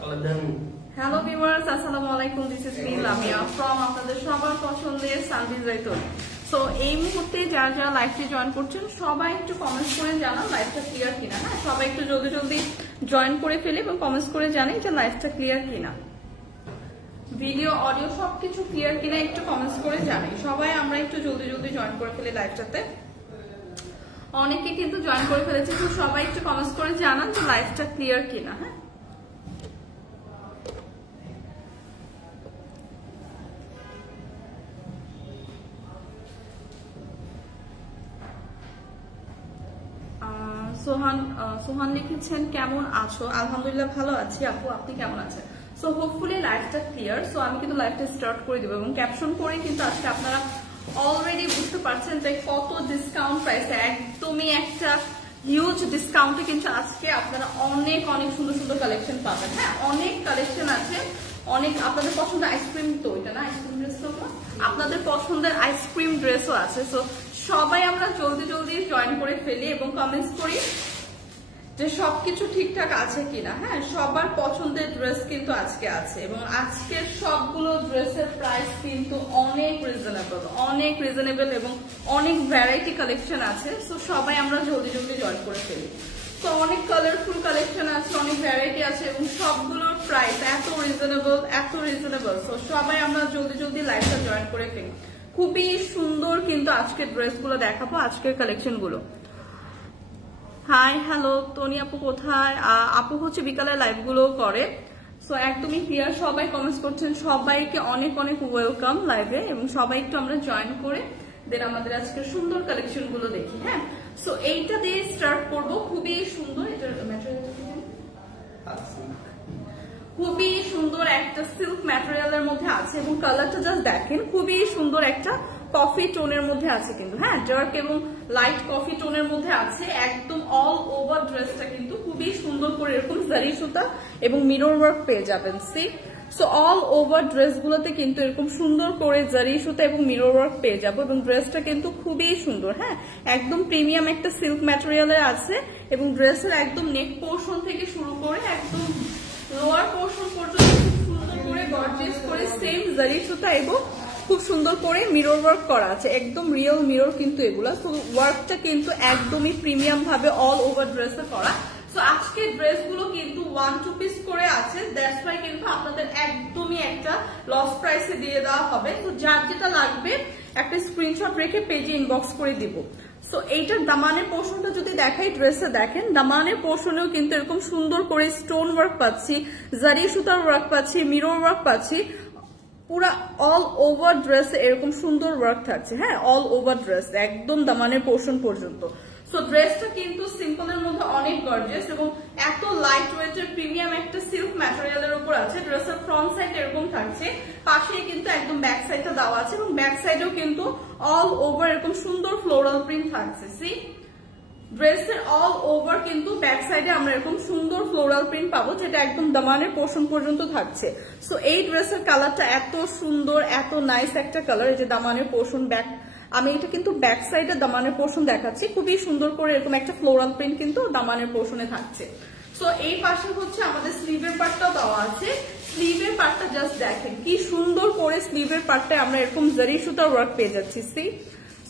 Hello viewers, আসসালামু আলাইকুম। This is me Lamia from আপনাদের সবার পছন্দের সানভিজ রাইতুল। সো এই মুহূর্তে যারা যারা লাইভে জয়েন করছেন সবাই একটু কমেন্টস করে জানান লাইভটা ক্লিয়ার কিনা। হ্যাঁ, সবাই একটু জলদি জলদি জয়েন করে ফেলে এবং কমেন্টস করে জানাই যে লাইভটা ক্লিয়ার কিনা, ভিডিও অডিও সবকিছু ক্লিয়ার কিনা একটু কমেন্টস করে জানাই। সবাই আমরা একটু জলদি জলদি জয়েন করে ফেলি লাইভটাতে। অনেকে কিন্তু জয়েন করে ফেলেছে, তো সবাই একটু কমেন্টস করে জানান যে লাইভটা ক্লিয়ার কিনা। হ্যাঁ, সোহান লিখেছেন কেমন আছো? আলহামদুলিল্লাহ ভালো আছি আপু, আপনি কেমন আছেন? সো হোপফুলি লাইভটা ক্লিয়ার। সো আমি কিন্তু লাইভটা স্টার্ট করে দেবো এবং ক্যাপশন করে কিন্তু আজকে আপনারা অলরেডি বুঝতে পারছেন যে কত ডিসকাউন্ট প্রাইসে, একদমই একটা হিউজ ডিসকাউন্টে কিন্তু আজকে আপনারা অনেক অনেক সুন্দর সুন্দর কালেকশন পাবেন। হ্যাঁ, অনেক কালেকশন আছে, অনেক আপনাদের পছন্দের আইসক্রিম, তো এটা না আইসক্রিম ড্রেস, তো আপনাদের পছন্দের আইসক্রিম ড্রেসও আছে। সো সবাই আমরা জলদি জলদি জয়েন করে ফেলি এবং কমেন্টস করি যে সবকিছু ঠিকঠাক আছে কিনা। হ্যাঁ, সবার পছন্দের ড্রেস কিন্তু আজকে আছে এবং আজকের সবগুলো ড্রেসের প্রাইস কিন্তু অনেক রিজনেবল এবং অনেক ভ্যারাইটি কালেকশন আছে। সো সবাই আমরা জলদি জলদি জয়েন করে ফেলি। তো অনেক কালারফুল কালেকশন আছে, অনেক ভ্যারাইটি আছে এবং সবগুলোর প্রাইস এত রিজনেবল। সো সবাই আমরা জলদি জলদি লাইভটা জয়েন করে ফেলি। খুবই সুন্দর কিন্তু আজকের ড্রেসগুলো দেখাবো, আজকের কালেকশন গুলো। হাই হ্যালো টনি আপু কোথায়? আপু হচ্ছে বিকালের লাইভ গুলো করে। সো একদমই ক্লিয়ার, সবাই কমেন্টস করছেন, সবাইকে অনেক অনেক ওয়েলকাম লাইভে এবং সবাই একটু আমরা জয়েন করে দেন আমাদের আজকের সুন্দর কালেকশন গুলো দেখি। হ্যাঁ, সো এইটা দিয়ে স্টার্ট করবো। খুবই সুন্দর, এটার খুবই সুন্দর একটা সিল্ক ম্যাটেরিয়ালের মধ্যে আছে এবং কালারটা জাস্ট দেখেন, খুবই সুন্দর একটা কফি টোনের মধ্যে আছে কিন্তু। হ্যাঁ, ডার্ক এবং লাইট কফি টোনের মধ্যে আছে। একদম অল ওভার ড্রেসটা কিন্তু খুবই সুন্দর করে এরকম জারি সুতা এবং মিরর ওয়ার্ক পেয়ে যাবেন। সি, সো অল ওভার ড্রেসগুলোতে কিন্তু এরকম সুন্দর করে জারি সুতা এবং মিরর ওয়ার্ক পেয়ে যাবো এবং ড্রেসটা কিন্তু খুবই সুন্দর। হ্যাঁ, একদম প্রিমিয়াম একটা সিল্ক ম্যাটেরিয়ালের আছে এবং ড্রেসের একদম নেক পোর্শন থেকে শুরু করে একদম লোয়ার পোর্শন পর্যন্ত সুন্দর করে গর্জিয়াস করে সেম জারি সুতা এবং খুব সুন্দর করে মিরর ওয়ার্ক করা আছে, একদম রিয়েল মিরর কিন্তু এগুলা। সো ওয়ার্কটা কিন্তু একদমই প্রিমিয়াম ভাবে অল ওভার ড্রেসে করা। সো আজকে ড্রেসগুলো কিন্তু 1-2 পিস করে আছে, দ্যাটস ওয়াই কিন্তু আপনাদের একদমই একটা লস প্রাইসে দিয়ে দেওয়া হবে। তো যার যেটা লাগবে একটা স্ক্রিনশট রেখে পেজে ইনবক্স করে দিব। সো এইটার দামানের পোর্শনটা যদি দেখাই, ড্রেসে দেখেন দামানের পোর্শনেও কিন্তু এরকম সুন্দর করে স্টোন ওয়ার্ক পাচ্ছি, জারি সুতার ওয়ার্ক পাচ্ছি, মিরর ওয়ার্ক পাচ্ছি, পুরা অল ওভার ড্রেসে এরকম সুন্দর ওয়ার্ক থাকছে। হ্যাঁ, অল ওভার ড্রেস একদম দামানের পোর্শন পর্যন্ত। সো ড্রেসটা কিন্তু সিম্পলের মধ্যে অনেক গর্জিয়াস এবং এত লাইট ওয়েটের প্রিমিয়াম একটা সিল্ক ম্যাটেরিয়ালের উপর আছে। ড্রেসের ফ্রন্ট সাইড এরকম থাকছে, পাশে কিন্তু একদম ব্যাক সাইডটা দেওয়া আছে এবং ব্যাক সাইডেও কিন্তু অল ওভার এরকম সুন্দর ফ্লোরাল প্রিন্ট থাকছে। সি, ড্রেসের অল ওভার কিন্তু ব্যাক সাইডে আমরা এরকম সুন্দর ফ্লোরাল প্রিন্ট পাবো, যেটা একদম দামানের পোর্শন পর্যন্ত থাকছে। সো এই ড্রেসের কালারটা এত সুন্দর, এত নাইস একটা কালার। এই যে দামানের পোর্শন, ব্যাক, আমি এটা কিন্তু ব্যাক সাইডে দামানের পোর্শন দেখাচ্ছি, খুবই সুন্দর করে এরকম একটা ফ্লোরাল প্রিন্ট কিন্তু দামানের পোর্শনে থাকছে। সো এই পাশে হচ্ছে আমাদের স্লিভের পার্টটাও দেওয়া আছে। স্লিভের পার্টটা জাস্ট দেখেন কি সুন্দর করে স্লিভের পার্টটায় আমরা এরকম জারি সুতার ওয়ার্ক পেয়ে যাচ্ছি। সি,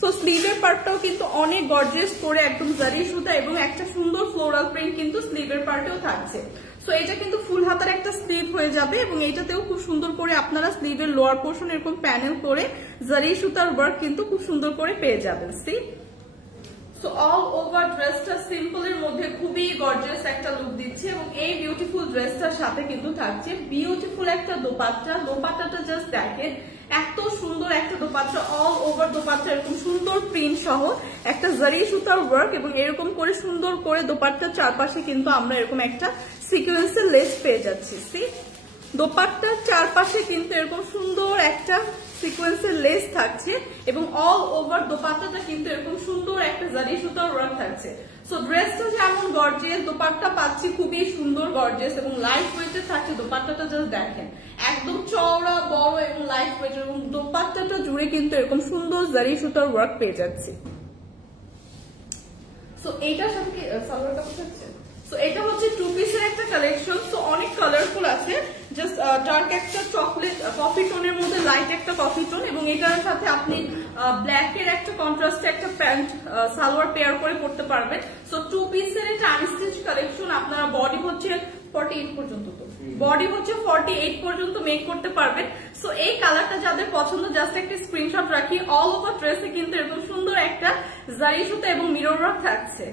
সো স্লিভের পার্টটাও কিন্তু অনেক গর্জিয়াস করে একদম জারি সুতা এবং একটা সুন্দর ফ্লোরাল প্রিন্ট কিন্তু স্লিভের পার্টেও থাকছে। সো এটা কিন্তু ফুল হাতার একটা স্লিভ হয়ে যাবে এবং এইটাতেও খুব সুন্দর করে আপনারা স্লিভের লোয়ার পোর্শন এরকম প্যানেল করে জারি সুতার ওয়ার্ক কিন্তু খুব সুন্দর করে পেয়ে যাবেন। সি, সো অল ওভার ড্রেসটা সিম্পলের মধ্যে খুবই গর্জিয়াস একটা লুক দিচ্ছে এবং এই বিউটিফুল ড্রেসটার সাথে কিন্তু থাকছে বিউটিফুল একটা দোপাট্টা। দোপাট্টাটা জাস্ট দেখেন, এত সুন্দর একটা দোপাট্টা, অল ওভার দোপাট্টা এরকম সুন্দর প্রিন্ট সহ একটা জারি সুতার ওয়ার্ক এবং এরকম করে সুন্দর করে দোপাট্টার চারপাশে কিন্তু আমরা এরকম একটা সিকোয়েন্সের লেস পেয়ে যাচ্ছি। সি, দোপাট্টার চারপাশে কিন্তু এরকম সুন্দর একটা সিকোয়েন্সের লেস থাকছে এবং অল ওভার দোপাট্টাটা কিন্তু এরকম সুন্দর একটা জারি সুতার ওয়ার্ক থাকছে। সো ড্রেসটা যেমন গর্জিয়াস, দোপাট্টা পাচ্ছি খুবই সুন্দর গর্জিয়াস এবং লাইট ওয়েটের থাকছে। দোপাট্টাটা জাস্ট দেখেন, একদম চওড়া বড় এবং লাইট ওয়েটের এবং দোপাট্টাটা জুড়ে কিন্তু এরকম সুন্দর জারি সুতার ওয়ার্ক পেয়ে যাচ্ছি। সো এইটার সাথে কি সালোয়ার কাপড় থাকছে। সো এটা হচ্ছে 2 পিসের একটা কালেকশন। সো অনেক কালারফুল আছে ডার্ক একটা চকলেট কফি টোনের মধ্যে লাইট একটা কফি টোন, এবং এটার সাথে আপনি ব্ল্যাক এর একটা কন্ট্রাস্টে একটা প্যান্ট সালোয়ার পেয়ার করে পড়তে পারবেন। সো 2 পিসের এটা আনস্টিচ কালেকশন। আপনারা বডি হচ্ছে 48 পর্যন্ত, তো বডি হচ্ছে 48 পর্যন্ত মেক করতে পারবেন। সো এই কালারটা যাদের পছন্দ জাস্ট একটা স্ক্রিনশট রাখি। অল ওভার ড্রেসে কিন্তু এরকম সুন্দর একটা জারি সুতা এবং মিরর ওয়ার্ক থাকছে।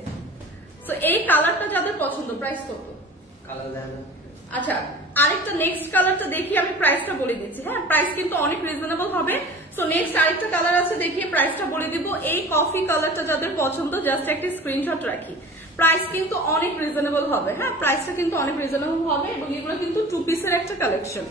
সো এই কালারটা যাদের পছন্দ, প্রাইস কত? আচ্ছা, আরেকটা নেক্সট কালারটা দেখি, আমি প্রাইসটা বলে দিচ্ছি। হ্যাঁ, প্রাইস কিন্তু অনেক রিজনেবল হবে। সো নেক্সট আরেকটা কালার আছে, দেখিয়ে প্রাইসটা বলে দিব। এই কফি কালারটা যাদের পছন্দ জাস্ট একটা স্ক্রিনশট রাখি। প্রাইস কিন্তু অনেক রিজনেবল হবে। হ্যাঁ, প্রাইসটা কিন্তু অনেক রিজনেবল হবে, এবং এগুলো কিন্তু 2 পিসের একটা কালেকশন।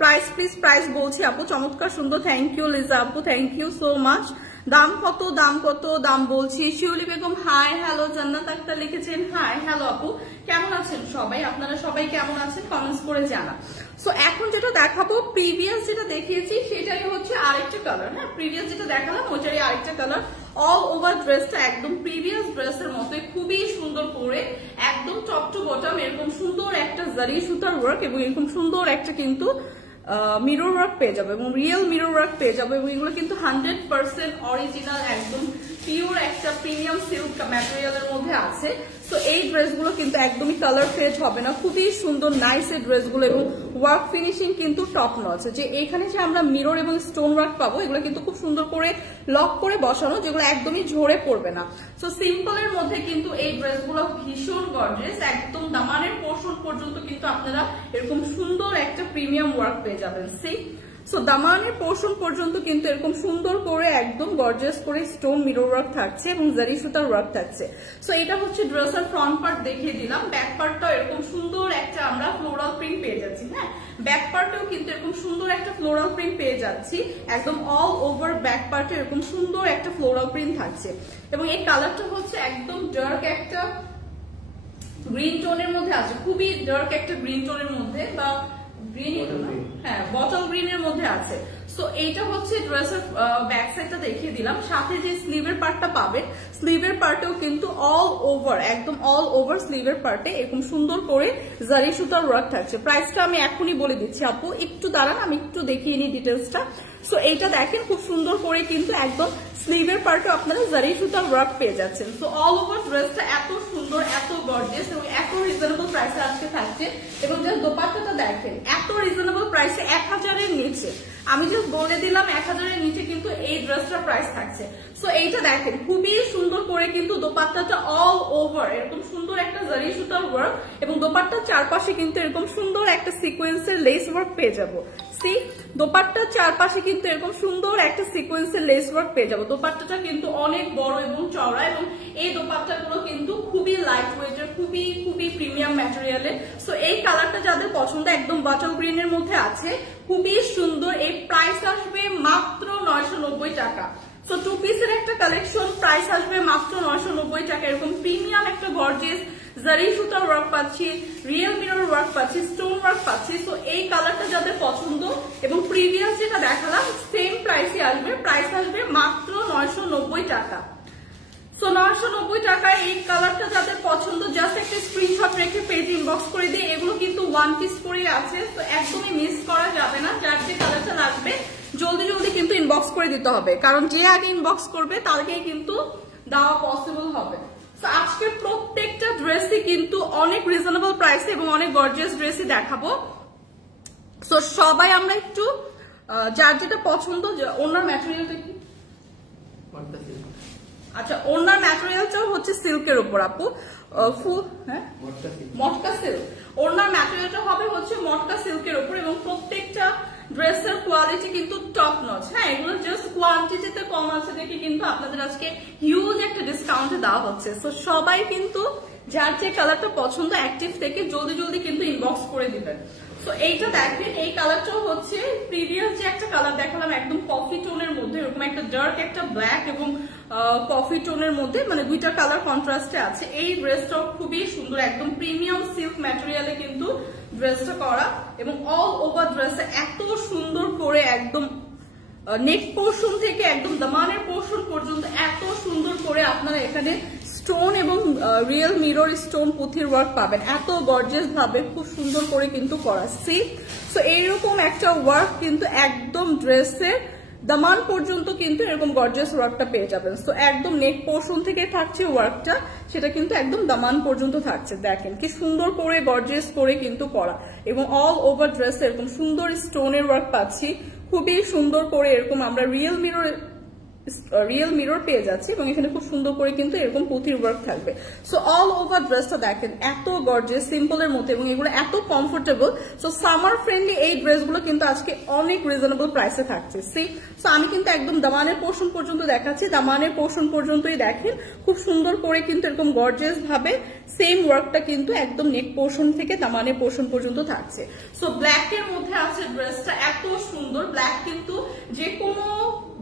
প্রাইস প্লিজ, প্রাইস বলছি আপু। চমৎকার সুন্দর, থ্যাংক ইউ লিজা আপু, থ্যাংক ইউ সো মাচ। দাম কত, দাম কত, দাম বলছি। শিউলি বেগম হাই হ্যালো, জান্নাত আক্তার লিখেছেন হাই হ্যালো আপু, কেমন আছেন সবাই? আপনারা সবাই কেমন আছেন কমেন্টস করে জানা। সো এখন যেটা দেখাবো, প্রিভিয়াস যেটা দেখিয়েছি সেটাই হচ্ছে আরেকটা কালার। হ্যাঁ, প্রিভিয়াস যেটা দেখালাম ওইটারই আরেকটা কালার। অল ওভার ড্রেসটা একদম প্রিভিয়াস ড্রেসের মতো খুবই সুন্দর করে একদম টপ টু বটম এরকম সুন্দর একটা জারি সুতার ওয়ার্ক, এবং এরকম সুন্দর একটা কিন্তু মিরর ওয়ার্ক পেয়ে যাবে, এবং রিয়েল মিরর ওয়ার্ক পেয়ে যাবে, এবং এগুলো কিন্তু 100% অরিজিনাল একদম পিওর একটা প্রিমিয়াম সিল্ক ম্যাটেরিয়ালের মধ্যে আছে। সো এই ড্রেসগুলো কিন্তু একদমই কালার ফেড হবে না, খুবই সুন্দর নাইস এই ড্রেসগুলো, এবং ওয়ার্ক ফিনিশিং কিন্তু টপ নচ। যে এখানে যে আমরা মিরর এবং স্টোন ওয়ার্ক পাবো, এগুলো কিন্তু খুব সুন্দর করে লক করে বসানো, যেগুলো একদমই ঝরে পড়বে না। সো সিম্পলের মধ্যে কিন্তু এই ড্রেসগুলো ভীষণ গর্জিয়াস, একদম দামানের পোর্শন পর্যন্ত কিন্তু আপনারা এরকম সুন্দর একটা প্রিমিয়াম ওয়ার্ক পেয়ে যাবেন। সি সো দামানের পোর্শন পর্যন্ত কিন্তু এরকম সুন্দর করে একদম গর্জিয়াস করে স্টোন মিরর ওয়ার্ক থাকছে এবং জারি সুতার ওয়ার্ক থাকছে। সো এটা হচ্ছে ড্রেসের ফ্রন্ট পার্ট দেখিয়ে দিলাম। ব্যাক পার্টটাও এরকম সুন্দর একটা আমরা ফ্লোরাল প্রিন্ট পেয়ে যাচ্ছি। হ্যাঁ, ব্যাক পার্টেও কিন্তু এরকম সুন্দর একটা ফ্লোরাল প্রিন্ট পেয়ে যাচ্ছি, একদম অল ওভার ব্যাক পার্টে এরকম সুন্দর একটা ফ্লোরাল প্রিন্ট থাকছে, এবং এই কালারটা হচ্ছে একদম ডার্ক একটা গ্রিন টোনের মধ্যে আছে, খুবই ডার্ক একটা গ্রিন টোনের মধ্যে, বা হ্যাঁ বটল গ্রিনের মধ্যে আছে। সো এইটা হচ্ছে ড্রেসের ব্যাক সাইডটা দেখিয়ে দিলাম। সাথে যে স্লিভের পার্টটা পাবেন, স্লিভের পার্টেও কিন্তু অল ওভার একদম অল ওভার স্লিভের পার্টে এরকম সুন্দর করে জারি সুতার ওয়ার্ক থাকছে। প্রাইসটা আমি এখনই বলে দিচ্ছি আপু, একটু দাঁড়ান আমি একটু দেখিয়ে নিই ডিটেলসটা। সো এইটা দেখেন খুব সুন্দর করে কিন্তু একদম স্লিভের পার্টে আপনারা জারি সুতার ওয়ার্ক পেয়ে যাচ্ছেন। সো অল ওভার ড্রেসটা এত সুন্দর, এত গর্জিয়াস এবং এত রিজনেবল প্রাইসে আজকে থাকছে। এবং জাস্ট দোপাট্টাটা দেখেন এত রিজনেবল প্রাইসে, 1000-এর নিচে। আমি জাস্ট বলে দিলাম 1000-এর নিচে কিন্তু এই ড্রেসটার প্রাইস থাকছে। সো এইটা দেখেন খুবই সুন্দর করে কিন্তু দোপাট্টাটা অল ওভার এরকম সুন্দর একটা জারি সুতার ওয়ার্ক, এবং দোপাট্টার চারপাশে কিন্তু এরকম সুন্দর একটা সিকোয়েন্সের লেস ওয়ার্ক পেয়ে যাবো। সি দোপাট্টার চারপাশে কিন্তু এরকম সুন্দর একটা সিকোয়েন্সের লেস ওয়ার্ক পেয়ে যাবো। দোপাট্টাটা কিন্তু অনেক বড় এবং চওড়া, এবং এই দোপাট্টাগুলো কিন্তু খুবই লাইট ওয়েটের, খুবই খুবই প্রিমিয়াম ম্যাটেরিয়ালের। সো এই কালারটা যাদের পছন্দ একদম বটল গ্রিনের মধ্যে আছে, খুবই সুন্দর। এই প্রাইস আসবে মাত্র 990 টাকা। সো 2 পিসের একটা কালেকশন, প্রাইস আসবে মাত্র 990 টাকা। এরকম প্রিমিয়াম একটা গর্জিয়াস জারি সুতার ওয়ার্ক পাচ্ছি, রিয়েল মিরর ওয়ার্ক পাচ্ছি, স্টোন ওয়ার্ক পাচ্ছি। সো এই কালারটা যাদের পছন্দ, এবং প্রিভিয়াস যেটা দেখালাম সেম প্রাইসে আসবে, প্রাইস আসবে মাত্র 990 টাকা। সো 990 টাকায় এই কালারটা যাদের পছন্দ জাস্ট একটা স্ক্রিনশট রেখে পেজ ইনবক্স করে দিয়ে, এগুলো কিন্তু 1 পিস করে আছে, তো একদমই মিস করা যাবে না। যার যে কালারটা লাগবে জলদি জলদি কিন্তু ইনবক্স করে দিতে হবে, কারণ যে আগে ইনবক্স করবে তাদেরকেই কিন্তু দেওয়া পসিবল হবে। সো আজকের প্রত্যেকটা ড্রেসই কিন্তু অনেক রিজনেবল প্রাইসে এবং অনেক গর্জিয়াস ড্রেসই দেখাবো। সো সবাই আমরা একটু যার যেটা পছন্দ, ওনার ম্যাটেরিয়ালটা কি, আচ্ছা ওনার ম্যাটেরিয়ালটাও হচ্ছে সিল্কের উপর আপু, হ্যাঁ মটকা সিল্ক। ওনার ম্যাটেরিয়ালটা হবে হচ্ছে মটকা সিল্কের উপর, এবং প্রত্যেকটা ড্রেসের কোয়ালিটি কিন্তু টপ নচ। হ্যাঁ, এগুলো জাস্ট কোয়ান্টিটিতে কম আছে দেখে কিন্তু আপনাদের আজকে হিউজ একটা ডিসকাউন্টে দেওয়া হচ্ছে। সো সবাই কিন্তু যার যে কালারটা পছন্দ অ্যাক্টিভ থেকে জলদি জলদি কিন্তু ইনবক্স করে দিবেন। সো এইটা দেখেন, এই কালারটাও হচ্ছে প্রিভিয়াস যে একটা কালার দেখালাম একদম কফি টোনের মধ্যে, এরকম একটা ডার্ক একটা ব্ল্যাক এবং কফি টোনের মধ্যে, মানে দুইটা কালার কন্ট্রাস্টে আছে। এই ড্রেসটাও খুবই সুন্দর, একদম প্রিমিয়াম সিল্ক ম্যাটেরিয়ালে কিন্তু ড্রেসটা করা, এবং অল ওভার ড্রেসে এত সুন্দর করে একদম নেক পোর্শন থেকে একদম দামানের পোর্শন পর্যন্ত এত সুন্দর করে আপনারা এখানে স্টোন এবং রিয়েল মিরর স্টোন পুঁথির ওয়ার্ক পাবেন, এত গর্জিয়াস ভাবে খুব সুন্দর করে কিন্তু করা। সি সো এইরকম একটা ওয়ার্ক কিন্তু একদম ড্রেসের দামান পর্যন্ত কিন্তু এরকম গর্জিয়াস ওয়ার্কটা পেয়ে যাবেন। সো একদম নেক পোর্শন থেকে থাকছে ওয়ার্কটা, সেটা কিন্তু একদম দামান পর্যন্ত থাকছে। দেখেন কি সুন্দর করে গর্জিয়াস করে কিন্তু করা, এবং অল ওভার ড্রেসে এরকম সুন্দর স্টোনের ওয়ার্ক পাচ্ছি, খুবই সুন্দর করে এরকম আমরা রিয়েল মিরর পেয়ে যাচ্ছি, এবং এখানে খুব সুন্দর করে কিন্তু এরকম পুঁথির ওয়ার্ক থাকবে। সো অল ওভার ড্রেসটা দেখেন এত গর্জিয়াস, সিম্পলের মধ্যে, এবং এগুলো এত কমফোর্টেবল। সো সামার ফ্রেন্ডলি এই ড্রেসগুলো কিন্তু আজকে অনেক রিজনেবল প্রাইসে থাকছে। সো আমি কিন্তু একদম দামানের পোর্শন পর্যন্ত দেখাচ্ছি, দামানের পোর্শন পর্যন্তই দেখেন খুব সুন্দর করে কিন্তু এরকম গর্জিয়াস ভাবে সেম ওয়ার্কটা কিন্তু একদম নেক পোর্শন থেকে দামানের পোর্শন পর্যন্ত থাকছে। সো ব্ল্যাক এর মধ্যে আছে ড্রেসটা, এত সুন্দর ব্ল্যাক, কিন্তু যে কোনো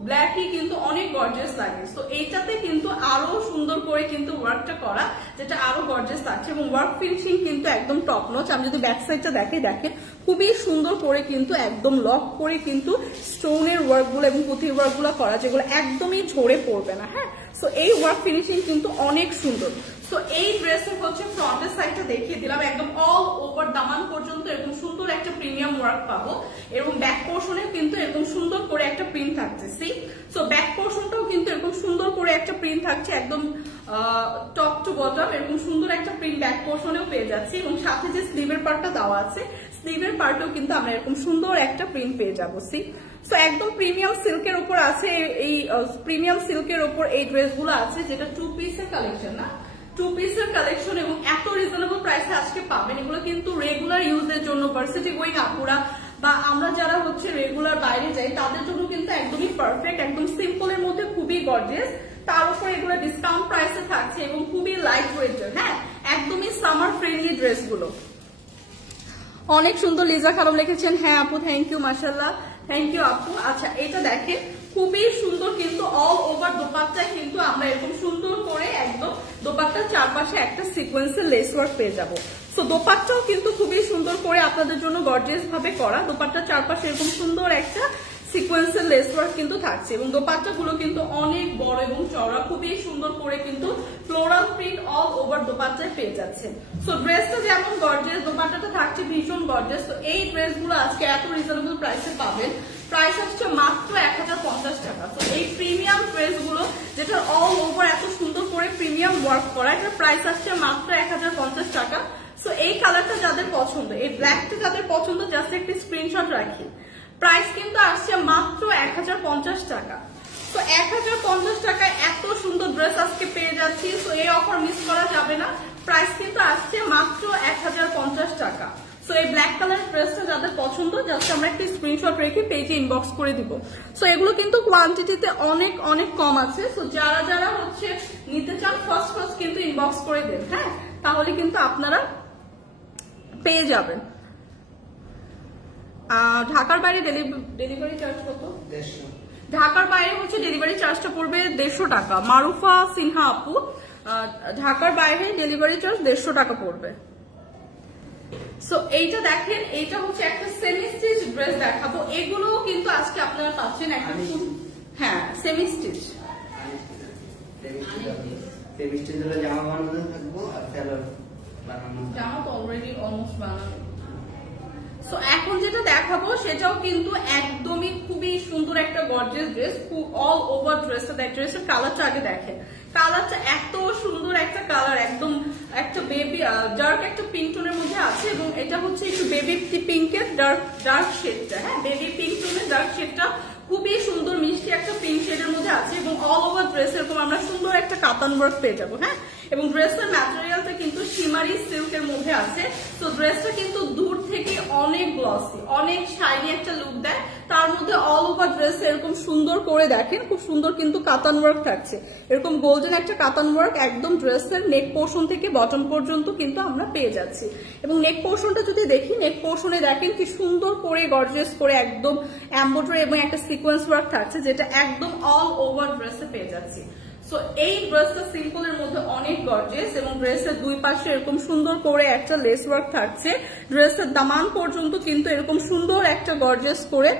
ব্ল্যাকই কিন্তু অনেক গর্জিয়াস লাগে। তো এইটাতে কিন্তু আরো সুন্দর করে কিন্তু ওয়ার্কটা করা, যেটা আরো গর্জিয়াস লাগছে, এবং ওয়ার্ক ফিনিশিং কিন্তু একদম টপ নচ। আমি যদি ব্যাক সাইডটা দেখেন খুবই সুন্দর করে কিন্তু একদম লক করে কিন্তু স্টোনের ওয়ার্কগুলো এবং পুঁথির ওয়ার্কগুলো করা, যেগুলো একদমই ঝরে পড়বে না। হ্যাঁ, সো এই ওয়ার্ক ফিনিশিং কিন্তু অনেক সুন্দর। সো এই ড্রেসের হচ্ছে ফ্রন্টের সাইডটা দেখিয়ে দিলাম, একদম অল ওভার দামান পর্যন্ত এরকম সুন্দর একটা প্রিমিয়াম ওয়ার্ক পাবো, এবং ব্যাক পোর্শনে কিন্তু এরকম সুন্দর করে একটা প্রিন্ট থাকছে। সো ব্যাক পোর্শনটাও কিন্তু এরকম সুন্দর করে একটা প্রিন্ট থাকছে, একদম টপ টু বটম এরকম সুন্দর একটা প্রিন্ট ব্যাক পোর্শনেও পেয়ে যাচ্ছি, এবং সাথে যে স্লিভের পার্টটা দেওয়া আছে স্লিভের পার্টেও কিন্তু আমরা এরকম সুন্দর একটা প্রিন্ট পেয়ে যাবো। সো একদম প্রিমিয়াম সিল্কের উপর আছে, এই প্রিমিয়াম সিল্কের উপর এই ড্রেসগুলো আছে, যেটা 2 পিসের কালেকশন না, 2 পিসের কালেকশন, এবং এত রিজনেবল প্রাইসে আজকে পাবেন। এগুলো কিন্তু রেগুলার ইউজের জন্য, ভার্সিটি গোয়িং আপুরা বা আমরা যারা হচ্ছে রেগুলার বাইরে যাই তাদের জন্য কিন্তু একদমই পারফেক্ট, একদম সিম্পলের মধ্যে খুবই গর্জিয়াস, তার উপর এগুলো ডিসকাউন্ট প্রাইসে থাকছে, এবং খুবই লাইট ওয়েটের। হ্যাঁ, একদমই সামার ফ্রেন্ডলি ড্রেসগুলো। অনেক সুন্দর লিজা খানম লিখেছেন, হ্যাঁ আপু থ্যাংক ইউ, মাশাআল্লাহ থ্যাংক ইউ আপু। আচ্ছা, এটা দেখেন খুবই সুন্দর, কিন্তু অল ওভার দোপাট্টায় কিন্তু আমরা এরকম সুন্দর করে একদম দোপাট্টার চারপাশে একটা সিকোয়েন্সের লেস ওয়ার্ক পেয়ে যাবো। সো দোপাট্টাও কিন্তু খুবই সুন্দর করে আপনাদের জন্য গর্জিয়াস ভাবে করা, দোপাট্টার চারপাশে এরকম সুন্দর একটা সিকোয়েন্সের লেস ওয়ার্ক কিন্তু থাকছে, এবং দোপাট্টাগুলো কিন্তু অনেক বড় এবং চওড়া, খুবই সুন্দর করে কিন্তু ফ্লোরাল প্রিন্ট অল ওভার দোপাট্টায় পেয়ে যাচ্ছে। সো ড্রেসটা যেমন গর্জিয়াস, দোপাট্টাটা থাকছে ভীষণ গর্জিয়াস। তো এই ড্রেসগুলো আজকে এত রিজনেবল প্রাইসে পাবেন, প্রাইস আসছে মাত্র 1050 টাকা। তো এই প্রিমিয়াম ড্রেসগুলো যেটা অল ওভার এত সুন্দর করে প্রিমিয়াম ওয়ার্ক করা, এটার প্রাইস আসছে মাত্র 1050 টাকা। সো এই কালারটা যাদের পছন্দ, এই ব্ল্যাকটা যাদের পছন্দ, জাস্ট একটি স্ক্রিনশট রাখি। প্রাইস কিন্তু আসছে মাত্র 1050 টাকা। তো 1050 টাকায় এত সুন্দর ড্রেস আজকে পেয়ে যাচ্ছি। তো এই অফার মিস করা যাবে না, প্রাইস কিন্তু আসছে মাত্র 1050 টাকা। সো এই ব্ল্যাক কালার ড্রেসটা যাদের পছন্দ, জাস্ট আমরা একটি স্ক্রিনশট রেখে পেজে ইনবক্স করে দিব। সো এগুলো কিন্তু কোয়ান্টিটিতে অনেক অনেক কম আছে। সো যারা যারা হচ্ছে নিতে চান ফার্স্ট কিন্তু ইনবক্স করে দেন, হ্যাঁ, তাহলে কিন্তু আপনারা পেয়ে যাবেন। ঢাকার বাইরে ডেলিভারি চার্জ কত? ঢাকার বাইরে হচ্ছে ডেলিভারি চার্জটা পড়বে 150 টাকা। মারুফা সিনহা আপু, ঢাকার বাইরে ডেলিভারি চার্জ 150 টাকা পড়বে। সো এইটা দেখেন, এইটা হচ্ছে একটা সেমি স্টিচ ড্রেস দেখাবো, এগুলো কিন্তু আজকে আপনারা পাচ্ছেন একটা, হ্যাঁ সেমি স্টিচ। জামা তো অলরেডি অলমোস্ট বানানো। সো এখন যেটা দেখাবো সেটাও কিন্তু একদমই খুবই সুন্দর একটা গর্জিয়াস ড্রেস, খুব অল ওভার ড্রেসটা দেখ। ড্রেসের কালারটা আগে দেখেন, কালারটা এত সুন্দর একটা কালার, একদম একটা বেবি ডার্ক একটা পিঙ্ক টোনের মধ্যে আছে, এবং এটা হচ্ছে একটু বেবি পিঙ্কের ডার্ক শেডটা, হ্যাঁ বেবি পিঙ্ক টোনের ডার্ক শেডটা খুবই সুন্দর মিষ্টি একটা পিঙ্ক শেডের মধ্যে আছে, এবং অল ওভার ড্রেস এরকম আমরা সুন্দর একটা কাতান ওয়ার্ক পেয়ে যাবো। হ্যাঁ, এবং ড্রেসের ম্যাটেরিয়ালটা কিন্তু শিমারি সিল্কের মধ্যে আছে। তো ড্রেসটা কিন্তু দূর থেকে অনেক গ্লসি, অনেক শাইনি একটা লুক দেয়, তার মধ্যে অল ওভার ড্রেস এরকম সুন্দর করে দেখেন, খুব সুন্দর কিন্তু কাতান ওয়ার্ক থাকছে, এরকম গোল্ডেন একটা কাতান ওয়ার্ক একদম ড্রেসের নেক পোর্শন থেকে বটম পর্যন্ত কিন্তু আমরা পেয়ে যাচ্ছি। এবং নেক পোর্শনটা যদি দেখি, নেক পোর্শনে দেখেন কি সুন্দর করে গর্জিয়াস করে একদম এমব্রয়ডারি এবং একটা সিকোয়েন্স ওয়ার্ক থাকছে, যেটা একদম অল ওভার ড্রেসে পেয়ে যাচ্ছি। সো এই ড্রেসটা সিম্পলের মধ্যে অনেক গর্জিয়াস, এবং ড্রেসের দুই পাশে এরকম সুন্দর করে একটা লেস ওয়ার্ক থাকছে, ড্রেসের দামান পর্যন্ত কিন্তু এরকম সুন্দর একটা গর্জিয়াস করে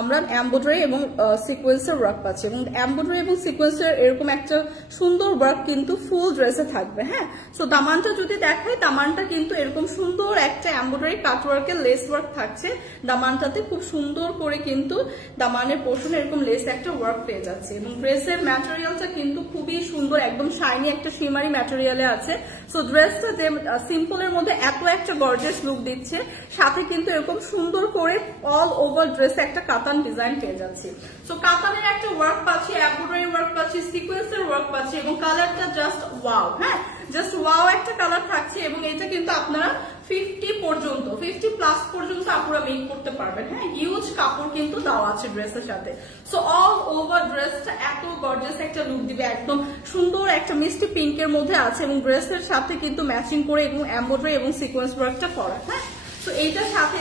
আমরা এমব্রয়ডারি এবং সিকোয়েন্সের ওয়ার্ক পাচ্ছি, এবং এমব্রয়ডারি এবং সিকোয়েন্সের এরকম একটা সুন্দর ওয়ার্ক কিন্তু ফুল ড্রেসে থাকবে। হ্যাঁ, সো দামানটা যদি দেখাই, দামানটা কিন্তু এরকম সুন্দর একটা এমব্রয়ডারি কাটওয়ার্কের লেস ওয়ার্ক থাকছে দামানটাতে, খুব সুন্দর করে কিন্তু দামানের পোর্শনে এরকম লেস একটা ওয়ার্ক পেয়ে যাচ্ছে, এবং ড্রেসের ম্যাটেরিয়ালটা কিন্তু খুবই সুন্দর, একদম শাইনি একটা শিমারি ম্যাটেরিয়ালে আছে। সো ড্রেসটা যে সিম্পলের মধ্যে এত একটা গর্জিয়াস লুক দিচ্ছে, সাথে কিন্তু এরকম সুন্দর করে অল ওভার ড্রেসে একটা কাতান ডিজাইন পেয়ে যাচ্ছি। সো কাতানের একটা ওয়ার্ক পাচ্ছি, এমব্রয়ডারি ওয়ার্ক পাচ্ছি, সিকোয়েন্সের ওয়ার্ক পাচ্ছি, এবং কালারটা জাস্ট ওয়াও। হ্যাঁ, জাস্ট ওয়াও একটা কালার থাকছে, এবং এটা কিন্তু আপনারা 50 পর্যন্ত 50+ পর্যন্ত আপনারা মেক করতে পারবেন। হ্যাঁ, হিউজ কাপড় কিন্তু দেওয়া আছে ড্রেসের সাথে। সো অল ওভার ড্রেসটা এত গর্জিয়াস একটা লুক দিবে, একদম সুন্দর একটা মিষ্টি পিঙ্কের মধ্যে আছে, এবং ড্রেসের সাথে কিন্তু ম্যাচিং করে এবং এমব্রয়ডারি এবং সিকোয়েন্স ওয়ার্কটা করা। হ্যাঁ, তো এইটার সাথে